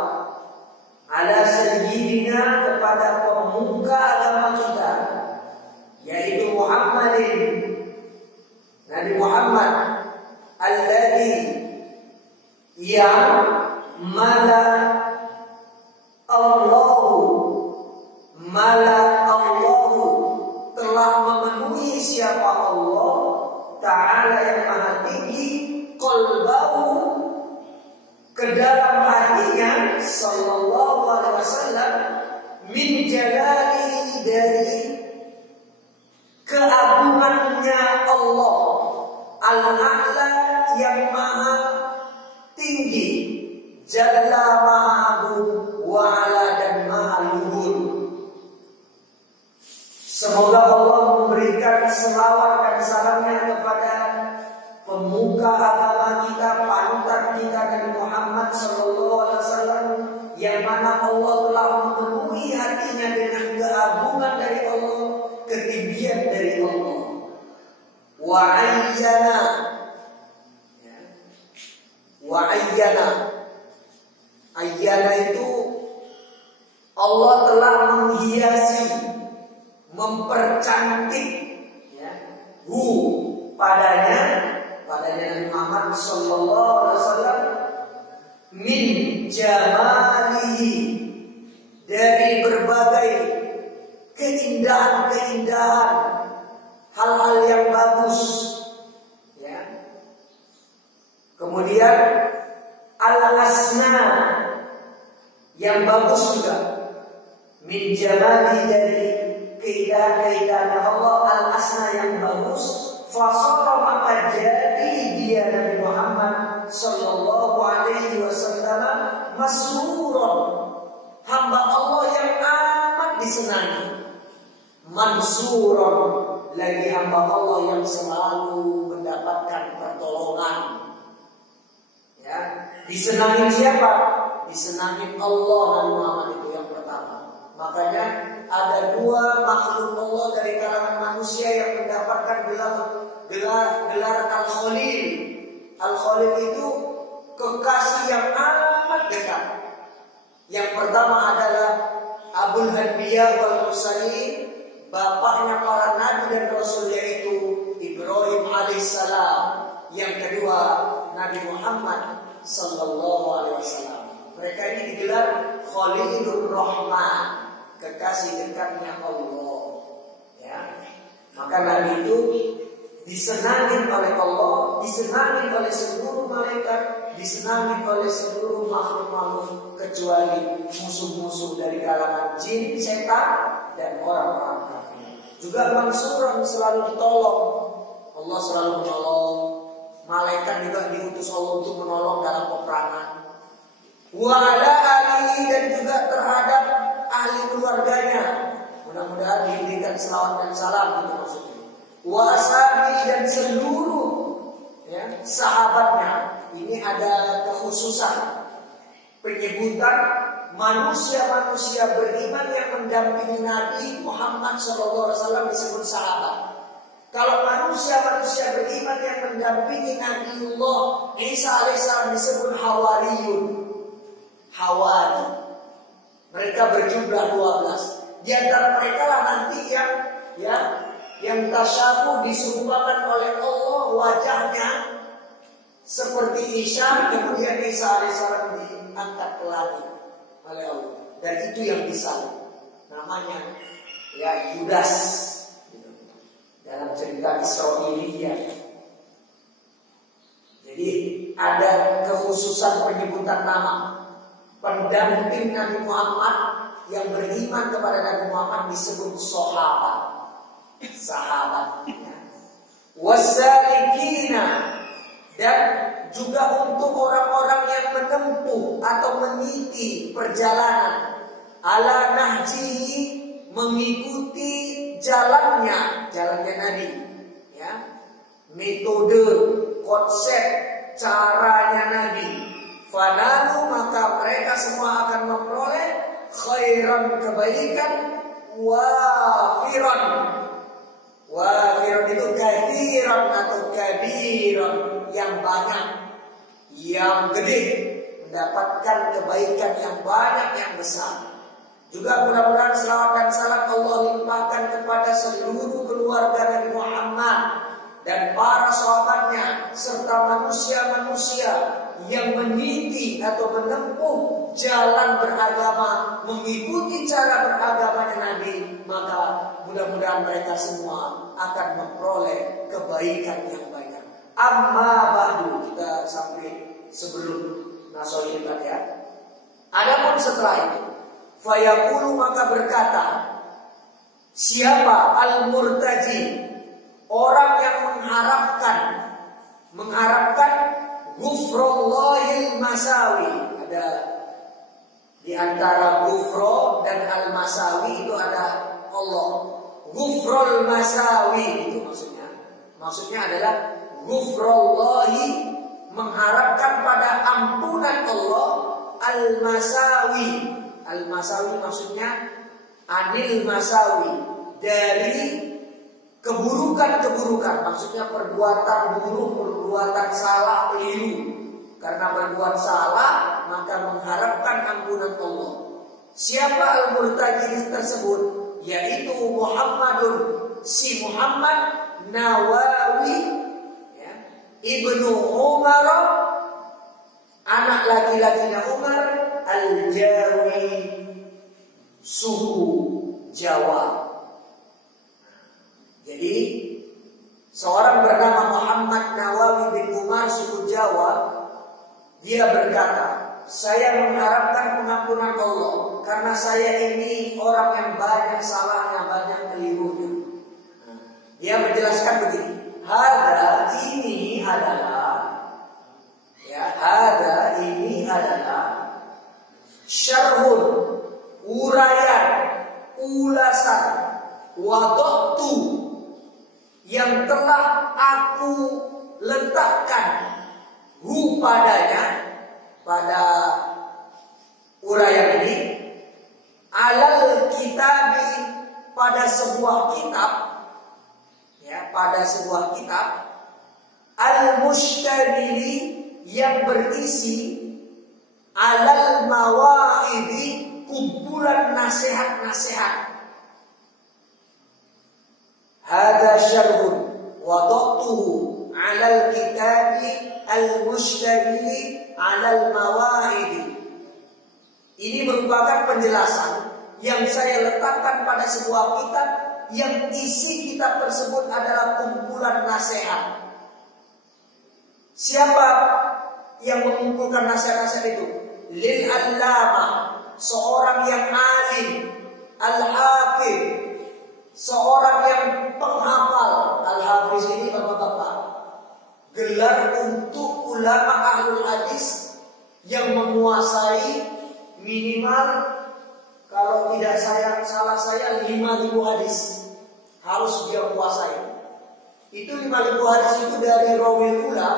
ala sayyidina, kepada pemuka agama kita, yaitu Muhammadin, Nabi Muhammad, alladzi yang Allahu telah memenuhi siapa Allah Ta'ala yang maha tinggi, qalbahu, ke dalam hatinya, sallallahu alaihi wasallam, min jalali, dari keagungannya Allah, al-a'la, yang maha tinggi, jalla, maha agung, wa ala, dan maha luhur. Semoga Allah memberikan selawat dan salamnya kepada pemuka agama kita, panutan kita, Nabi Muhammad sallallahu alaihi wasallam, yang mana Allah telah memenuhi hatinya dengan keagungan dari Allah, ketinggian dari Allah. Wa ayyana, wa ayyana, ayyana itu Allah telah menghiasi, mempercantik, ya, padanya Nabi Muhammad sallallahu alaihi wasallam, min jamalihi, dari berbagai keindahan-keindahan, hal-hal yang bagus, ya. Kemudian al-asna, yang bagus juga, min jamalihi, dari keindahan-keindahan Allah, al-asna, yang bagus. Fasara, maka jadi dia Nabi Muhammad sallallahu alaihi wasallam masrurun, hamba Allah yang amat disenangi. Mansurun, lagi hamba Allah yang selalu mendapatkan pertolongan. Ya, disenangi siapa? Disenangi Allah Nabi Muhammad itu yang pertama. Makanya ada dua makhluk Allah dari kalangan manusia yang mendapatkan gelar Al-Khalil. Al-Khalil itu kekasih yang amat dekat. Yang pertama adalah Abul Anbiya wal Mursalin, bapaknya para nabi dan rasul, yaitu Ibrahim alaihissalam. Yang kedua Nabi Muhammad sallallahu alaihi wasallam. Mereka ini digelar Khalilur Rahman, kekasih dekatnya Allah. Ya. Maka Nabi itu disenangi oleh Allah, disenangi oleh seluruh malaikat, disenangi oleh seluruh makhluk-makhluk, kecuali musuh-musuh dari kalangan jin, setan, dan orang-orang kafir. Juga mansuran, selalu ditolong. Allah selalu menolong. Malaikat juga diutus Allah untuk menolong dalam peperangan. Wa ala alihi, dan juga terhadap ahli keluarganya. Mudah-mudahan diberikan selawat dan salam, itu maksudnya. Wa ashabi, dan seluruh, ya, sahabatnya. Ini ada kekhususan penyebutan manusia-manusia beriman yang mendampingi Nabi Muhammad SAW disebut sahabat. Kalau manusia-manusia beriman yang mendampingi Nabiullah Isa alaihissalam disebut hawariyun. Hawari. Mereka berjumlah 12. Di antara mereka lah nanti yang tasyabuh, disumpahkan oleh Allah wajahnya seperti Isa, kemudian Isa alaihissalam diangkat ke langit. oleh Allah. Dan itu yang disalib. Namanya ya Yudas gitu. Dalam cerita Israiliyah. Jadi ada kekhususan penyebutan nama pendamping Nabi Muhammad yang beriman kepada Nabi Muhammad disebut sahabat. Wasalikina, dan juga untuk orang-orang yang menempuh atau meniti perjalanan ala nahjihi, mengikuti jalannya Nabi, ya, metode, konsep, caranya Nabi. Fanalu, maka mereka semua akan memperoleh khairan, kebaikan, wafiran. Wafiran itu kathiran atau kabiran, yang banyak, yang gede, mendapatkan kebaikan yang banyak, yang besar. Juga mudah-mudahan selawat dan salam Allah limpahkan kepada seluruh keluarga Nabi Muhammad dan para sahabatnya serta manusia-manusia yang meniti atau menempuh jalan beragama, mengikuti cara beragamanya Nabi, maka mudah-mudahan mereka semua akan memperoleh kebaikan yang banyak. Amma ba'du, kita sampai sebelum nasohi ya. Adapun setelah itu, fayaqulu, maka berkata siapa al-murtaji, orang yang mengharapkan ghufrullahil masawi. Ada di antara ghufro dan al-masawi itu ada Allah. Ghufrul masawi itu maksudnya adalah ghufrullahi, mengharapkan pada ampunan Allah. Al-masawi maksudnya anil masawi, dari keburukan, maksudnya perbuatan buruk, perbuatan salah, keliru. Karena berbuat salah, maka mengharapkan ampunan Allah. Siapa al-murtaji tersebut? Yaitu Muhammadun, si Muhammad Nawawi, ya, Ibnu Umar, anak laki-lakinya Umar, Al-Jawi, suku Jawa. Jadi seorang bernama Muhammad Nawawi bin Umar, suku Jawa, dia berkata, saya mengharapkan pengampunan Allah karena saya ini orang yang banyak salahnya, banyak kelirunya. Dia menjelaskan begini, ini adalah syarhun, uraian, ulasan, wadoktu, yang telah aku letakkan padanya, pada uraian ini, alal kitabi, pada sebuah kitab, ya, pada sebuah kitab, al-mustamili, yang berisi alal mawaidi, kumpulan nasihat-nasihat. Hada syarhun wadatuhu alal kitabi al-mustamili alal mawaidi. Ini merupakan penjelasan yang saya letakkan pada sebuah kitab, yang isi kitab tersebut adalah kumpulan nasihat. Siapa yang mengumpulkan nasihat-nasihat itu? Lil allama, seorang yang alim, al-hafiz, seorang yang penghafal. Al-hafiz ini bapak-bapak, gelar untuk ulama ahlul hadis yang menguasai minimal, kalau tidak salah saya 5.000 hadis harus dia kuasai. Itu 5.000 hadis itu dari rawil ula,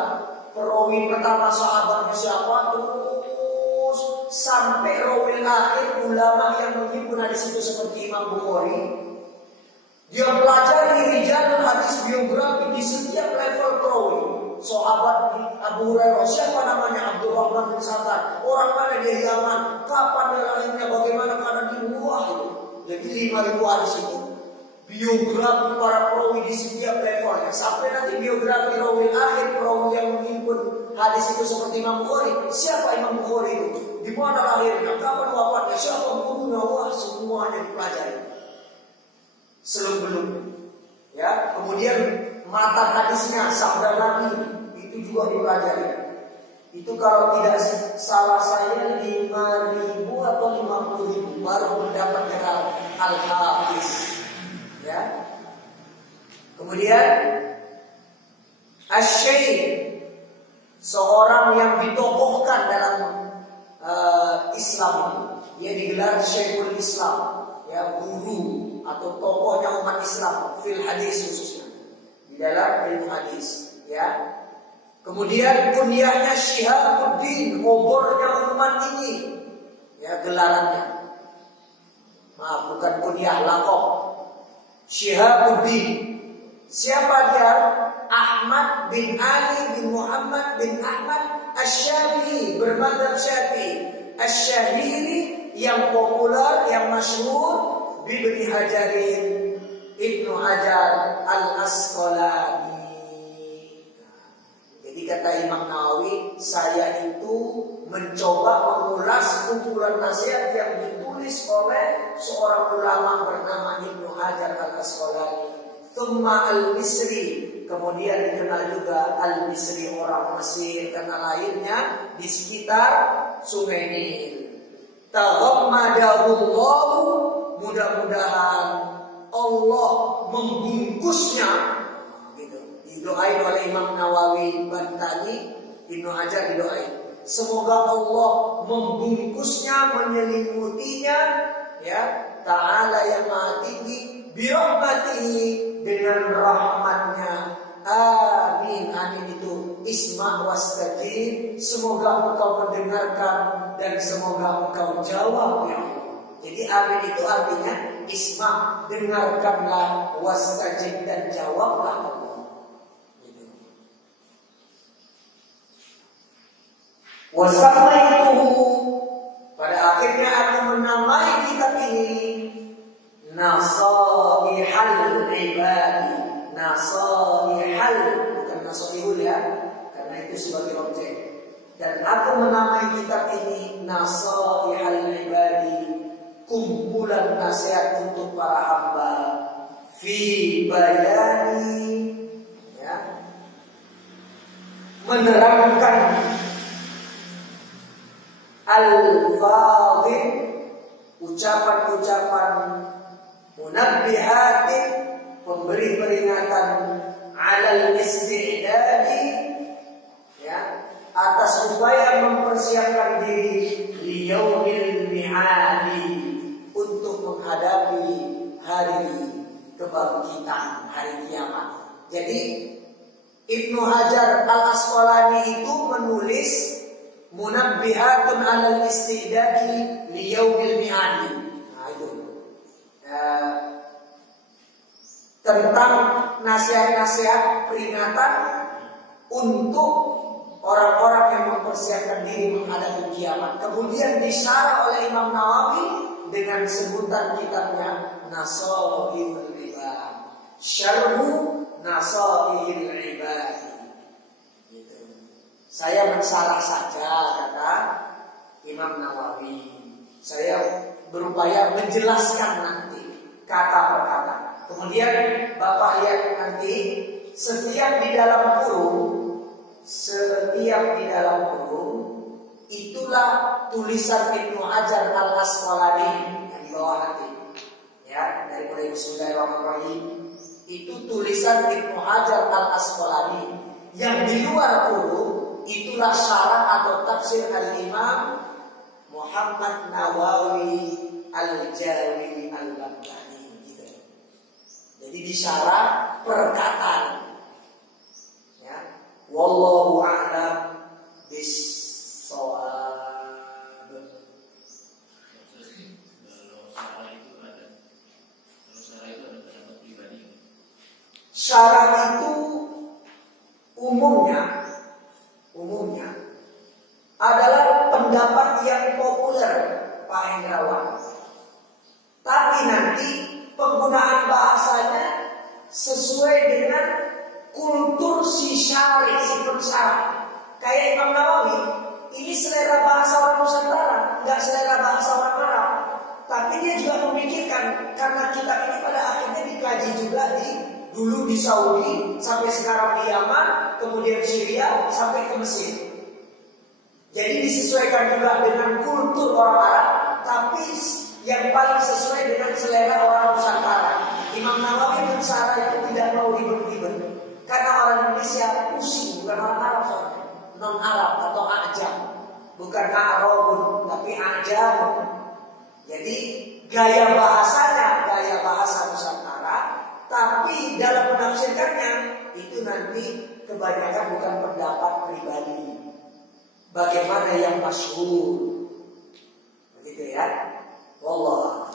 perawi pertama sahabatnya siapa, terus sampai rawil akhir ulama yang menghimpun hadis itu seperti Imam Bukhari. Dia pelajari rijalul hadis, biografi di setiap level perawi. Sahabat Abu Hurairah, siapa namanya? Abdurrahman bin Sakhar. Orang mana dia Yaman? Kapan dia lahirnya? Bagaimana keadaan di Wah itu? Jadi 5.000 hadis itu biografi para perawi di setiap levelnya. Sampai nanti biografi rawi akhir, perawi yang menghimpun hadis itu seperti Imam Bukhari. Siapa Imam Bukhari itu? Di mana lahirnya? Kapan wafatnya? semuanya dipelajari seluk-beluknya. Ya, kemudian matan hadisnya, sabda Nabi itu juga dipelajari. Itu kalau tidak salah saya 5.000 atau 50.000 baru mendapat gelar Al-Hafiz. Ya. Kemudian Asy-Syaikh, seorang yang ditokohkan dalam Islam ini. Dia digelar Syekhul Islam, ya, guru atau tokohnya umat Islam fil hadis khususnya di dalam ilmu hadis, ya. Kemudian kunyahnya Syihabuddin, obornya umat ini, ya, gelarannya. Maaf, bukan kunyah, lakop. Syihabuddin. Siapa dia? Ahmad bin Ali bin Muhammad bin Ahmad Asy-Syafi'i, bermadzhab Syafi'i. Asy-Syahiri, yang populer, yang masyhur, Ibnu Hajarin, Ibnu Hajar Al-Asqalani. Jadi kata Imam Nawawi, saya itu mencoba mengulas kumpulan nasihat yang ditulis oleh seorang ulama bernama Ibnu Hajar Al-Asqalani. Tsumma Al-Misri, kemudian dikenal juga Al-Misri, orang Mesir, karena lahirnya di sekitar Sungai Nil. Taghammadahullahu, mudah-mudahan Allah membungkusnya, gitu. Didoain oleh Imam Nawawi Bantani, Ibnu Hajar didoain. Semoga Allah membungkusnya, menyelimutinya, ya, Ta'ala yang Maha Tinggi, birahmatihi, dengan rahmatnya. Amin. Amin itu isma wastajib, semoga engkau mendengarkan dan semoga engkau jawab, ya Allah. Jadi amin itu artinya isma, dengarkanlah, wastajib, dan jawablah Allah. Gitu. Wasamaituhu, pada akhirnya aku menamai kitab ini Nasaihal Ibadi. Nasaihal, bukan nasaihul, ya, karena itu sebagai objek. Dan aku menamai kitab ini Nasaihal Ibadi, kumpulan nasihat untuk para hamba, fi bayani, ya, menerangkan al-fadhil, ucapan-ucapan munabbihatin, pemberi peringatan, alal istidadi, ya, atas upaya mempersiapkan diri liyaumil mi'adi, untuk menghadapi hari kebangkitan, hari kiamat. Jadi Ibnu Hajar Al-Asqalani itu menulis munabbihatun alal istidadi liyaumil mi'adi. Nah, itu tentang nasihat-nasihat peringatan untuk orang-orang yang mempersiapkan diri menghadapi kiamat. Kemudian disyarah oleh Imam Nawawi dengan sebutan kitabnya Nasaihul Ibad, Syarhu Nasaihul Ibad. Gitu. Saya mensyarah saja, kata Imam Nawawi. Saya berupaya menjelaskan nanti kata per kata. Kemudian Bapak lihat nanti setiap di dalam kurung itulah tulisan Ibnu Hajar Al-Asqalani yang di bawah nanti, ya, dari mulai Bismillahirrahmanirrahim. Itu tulisan Ibnu Hajar Al-Asqalani. Yang di luar kurung itulah syarah atau tafsir Al-Imam Muhammad Nawawi Al-Jawi Al-Bantani, gitu. Jadi disyarah perkataan, ya. Wallahu a'lam bis-shawab. Syarah itu umumnya adalah pendapat yang populer, Pak Hendrawan. Tapi nanti penggunaan bahasanya sesuai dengan kultur si syari, si pensyarah. Kayak Imam Nawawi, ini selera bahasa orang Nusantara, nggak selera bahasa orang Arab. Tapi dia juga memiliki di Saudi, sampai sekarang di Yaman, kemudian Syria, sampai ke Mesir. Jadi disesuaikan juga dengan kultur orang Arab, tapi yang paling sesuai dengan selera orang Nusantara. Imam Nawawi bersara itu tidak mau ribet-ribet, karena orang Indonesia pusing, bukan orang Arab soalnya, non Arab atau Ajam, bukan Arabun, tapi Ajam. Jadi gaya bahasanya, gaya bahasa Nusantara, tapi dalam menafsirkannya itu nanti kebanyakan bukan pendapat pribadi. Bagaimana yang masyhur, begitu ya? Wallah.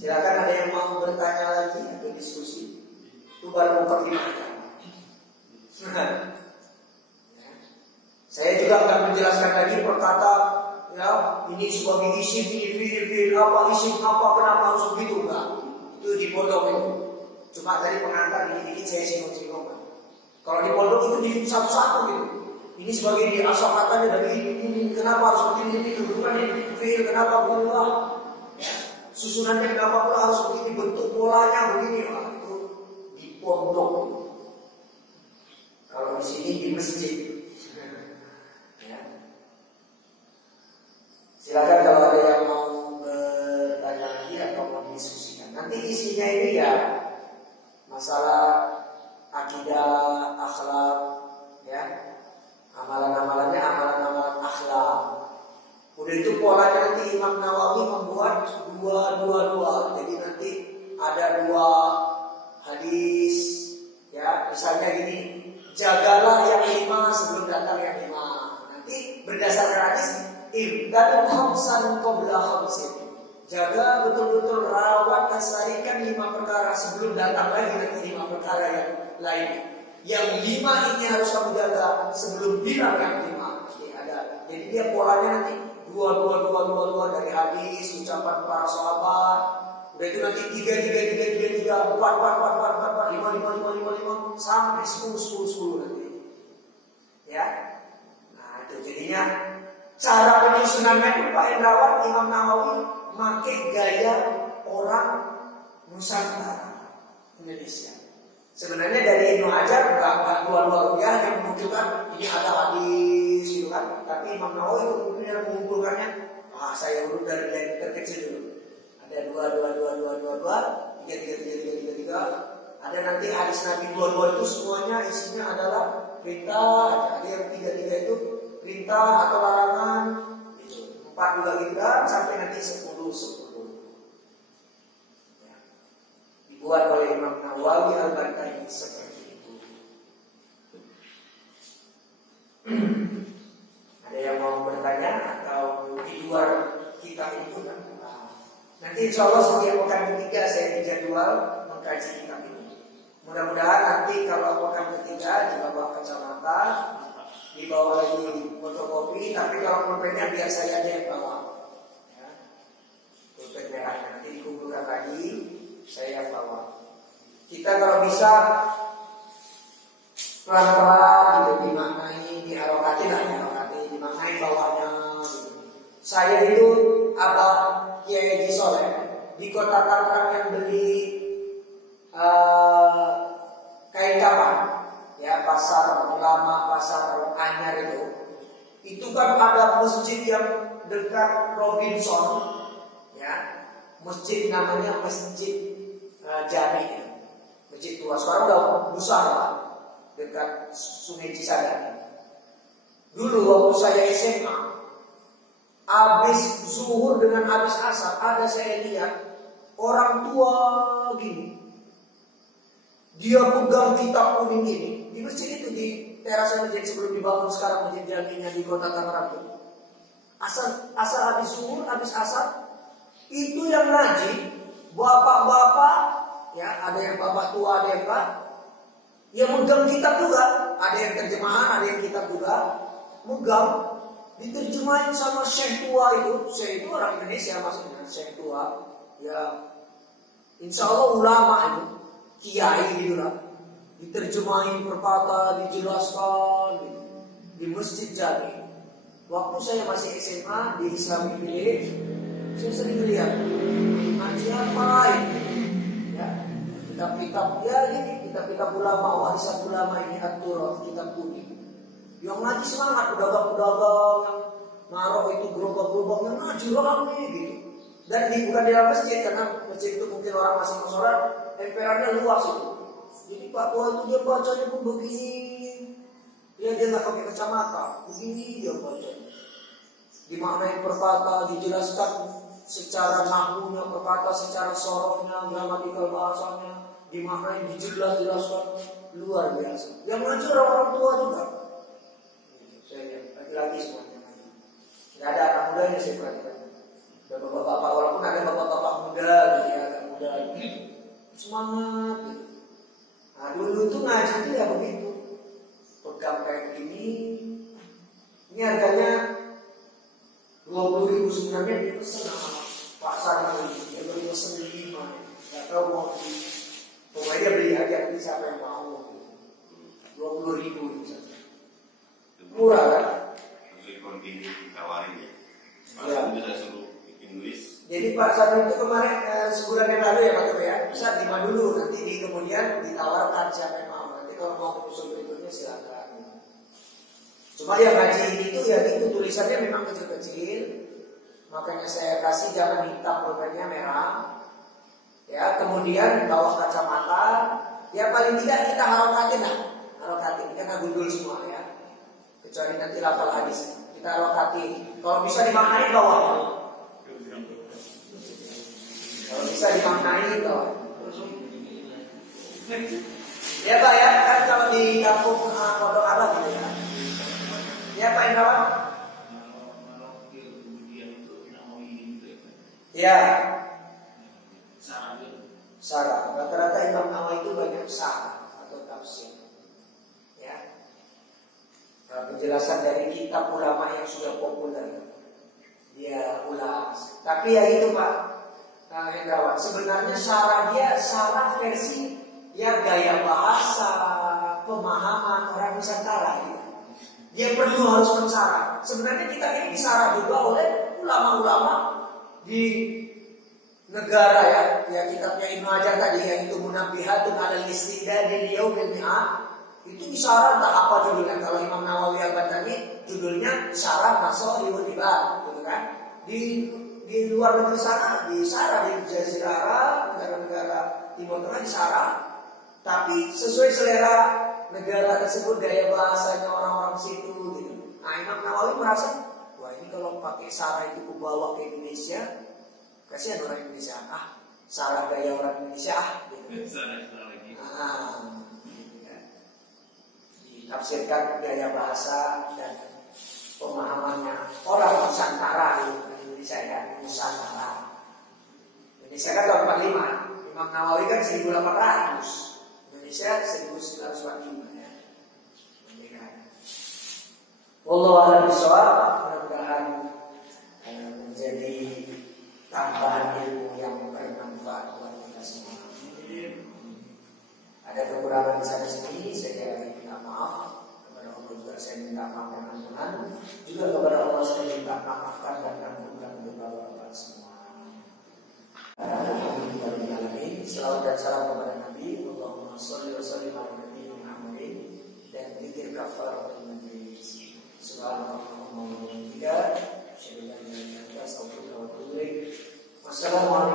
Silakan ada yang mau bertanya lagi atau diskusi. Itu baru mukadimah. Saya juga akan menjelaskan lagi perkata ya, ini sebagai isim, ini fiil apa, isim apa, kenapa harus begitu, enggak. Itu di pondok itu. Cuma tadi pengantar dikit-dikit saya singgung-singgung. Kalau di pondok itu di satu-satu gitu. Ini sebagai di asal katanya dari ini, kenapa harus begini, ini kedudukan ini, fiil kenapa pula, ya, susunannya kenapa pula harus begini, bentuk polanya begini, itu di pondok. Kalau di sini di masjid. Ya. Silakan kalau ada yang mau bertanya lagi atau mau diskusikan. Nanti isinya ini ya masalah akidah, akhlak, ya. Amalan-amalannya amalan-amalan akhlak. Udah itu polanya nanti Imam Nawawi membuat dua. Jadi nanti ada dua hadis, ya. Misalnya gini, jagalah yang 5 sebelum datang yang 5. Nanti berdasarkan hadis, ibda'u khamsan qabla khamsin. Jaga betul-betul, rawat, lestarikan 5 perkara sebelum datang lagi nanti 5 perkara yang lainnya. Yang 5 ini harus kamu jaga sebelum bilang yang 5. Jadi dia polanya nanti dua dari hadis, ucapan para sahabat. Udah itu nanti 3, 4, 5 sampai 10 nanti. Ya. Nah itu jadinya cara penyusunannya itu Pak Hendrawan, Imam Nawawi pakai gaya orang Nusantara Indonesia. Sebenarnya dari Ibnu Hajar enggak dua dia hanya menunjukkan ini ada hadis gitu kan. Tapi Imam Nawawi kemudian mengumpulkannya. Saya urut dari terkecil dulu. Ada 2, 3. Ada nanti hadis Nabi 2 itu semuanya isinya adalah perintah. Ada yang 3 itu perintah atau larangan. 4 juga gitu kan sampai nanti 10. Dibuat oleh Imam Nawawi Al-Banta'i seperti itu. Ada yang mau bertanya atau di luar kitab ini pun nanti insya Allah setiap pekan ketiga saya dijadwal mengkaji kitab ini. Mudah-mudahan nanti kalau pekan ketiga dibawa kacamata, dibawa lagi fotokopi, tapi kalau pulpennya biar saya aja yang bawa. Ya. Pulpen merahnya nanti dikumpulkan lagi. Saya yang bawa. Kita kalau bisa pelan-pelan gitu dimaknai, diharokati, dimaknai bawahnya. Gitu. Saya itu Abah Kiai Haji Soleh di kota Tangerang yang beli kain kapan, ya pasar lama, pasar anyar itu kan ada masjid yang dekat Robinson, ya masjid namanya Masjid Jami, masjid tua. Sekarang udah besar lah, dekat Sungai Cisadane. Dulu waktu saya SMA, habis zuhur dengan habis asar, ada saya lihat orang tua gini, dia pegang kitab kuning gini di masjid itu, di teras masjid sebelum dibangun sekarang masjid Jaminya di kota Tangerang itu. Asar habis zuhur, habis asar, itu yang ngaji bapak-bapak, ya ada yang bapak tua, ada yang pak, yang megang kitab juga, ada yang terjemahan, ada yang kitab juga, megang, diterjemahin sama syekh tua itu. Syekh itu orang Indonesia maksudnya, syekh tua, ya insya Allah ulama itu, kiai gitu lah, diterjemahin perkata, dijelaskan di Masjid Jami. Waktu saya masih SMA di Islamic Village, saya sering lihat ngaji apa ini, ya kitab-kitab ya ini kitab-kitab ulama, warisan ulama ini atur kitab kuning. Yang ngaji semangat pedagang-pedagang yang naruh itu gerobak-gerobak yang ngaji rame gitu. Dan bukan di dalam masjid karena masjid itu mungkin orang masih mau sholat, emperannya luas itu. Jadi Pak Tua itu dia bacanya pun begini. Ya dia nggak pakai kacamata, begini dia baca. Dimaknai perkata, dijelaskan secara nahwunya perkata, secara sorofnya, gramatikal bahasanya, dimaknai dijelaskan luar biasa. Yang ngajar orang tua juga. Saya lihat laki-laki semuanya. Nggak ada anak mudanya saya perhatikan. Ada bapak-bapak, walaupun ada bapak-bapak muda, gitu ya, agak muda, semangat. Gitu. Nah dulu tuh ngaji itu ya begitu. Pegang kayak gini, ini harganya 20.000 sebenarnya dipesan sama Pak Sarman, dia beli pesen 5, nggak tahu mau pokoknya dia beli aja, nanti siapa yang mau. 20.000 itu saja, murah kan? Tawarin ya. Ya. Kita suruh bikin list. Jadi Pak Sarman itu kemarin sebulan yang lalu ya Pak Tepe ya, bisa 5 dulu, nanti kemudian ditawarkan siapa yang mau. Nanti kalau mau usul berikutnya silakan. Cuma yang ngaji ini tuh ya itu tulisannya memang kecil-kecil, makanya saya kasih jangan hitam, pulpennya merah. Ya kemudian bawah kacamata, ya paling tidak kita harokatin lah, harokatin karena gundul semua ya. Kecuali nanti lafal hadis kita harokatin. Kalau bisa dimaknai bawah. Kalau bisa dimaknai bawah. Ya Pak ya, kan kalau di kampung Pondok Abad gitu ya. Ya Pak Indrawan? Ya. Sarah. Rata-rata Imam Nawawi itu banyak sarah atau tafsir. Ya. Penjelasan dari kitab ulama yang sudah populer. Dia ulas. Tapi ya itu Pak Indrawan. Sebenarnya sarah dia sarah versi ya gaya bahasa, pemahaman orang Nusantara gitu. Dia perlu harus mensarah. Sebenarnya kita ini disarah juga oleh ulama-ulama di negara ya kitabnya Ibnu Hajar tadi yang itu Munabbihatun 'alal istidadi li yaumil mi'ad. Itu disarah entah apa judulnya. Kalau Imam Nawawi Al-Bantani judulnya Syarah Nasaihul Ibad, gitu kan? Di luar negeri sana disarah di Jazirah Arab, negara-negara Timur Tengah disarah. Tapi sesuai selera negara tersebut, gaya bahasanya orang-orang situ gitu. Nah Imam Nawawi merasa, wah ini kalau pakai sarah itu kubawa ke Indonesia, kasihan orang Indonesia, sarah gaya orang Indonesia gitu. Ditafsirkan gaya bahasa dan pemahamannya orang Nusantara di Indonesia ya, Nusantara. Indonesia kan tahun 45, Imam Nawawi kan 1800. Indonesia 1945 ya. Wallahu a'lam bishawab. Mudah-mudahan menjadi tambahan ilmu yang bermanfaat buat kita semua. Ada kekurangan di sana sini, saya minta maaf kepada Allah juga saya minta maaf dan ampunan. Juga kepada Allah saya minta maafkan dan ampunkan untuk bapak-bapak semua. Alhamdulillah. Selawat dan salam kepada Nabi. Allahumma sholli wa sallim ala Nabi Muhammadin dan dzikir kafaratul majlis. Subhanallah wa bihamdihi. Asyhadu an la ilaha illa anta astaghfiruka wa atubu ilaik. Wassalamualaikum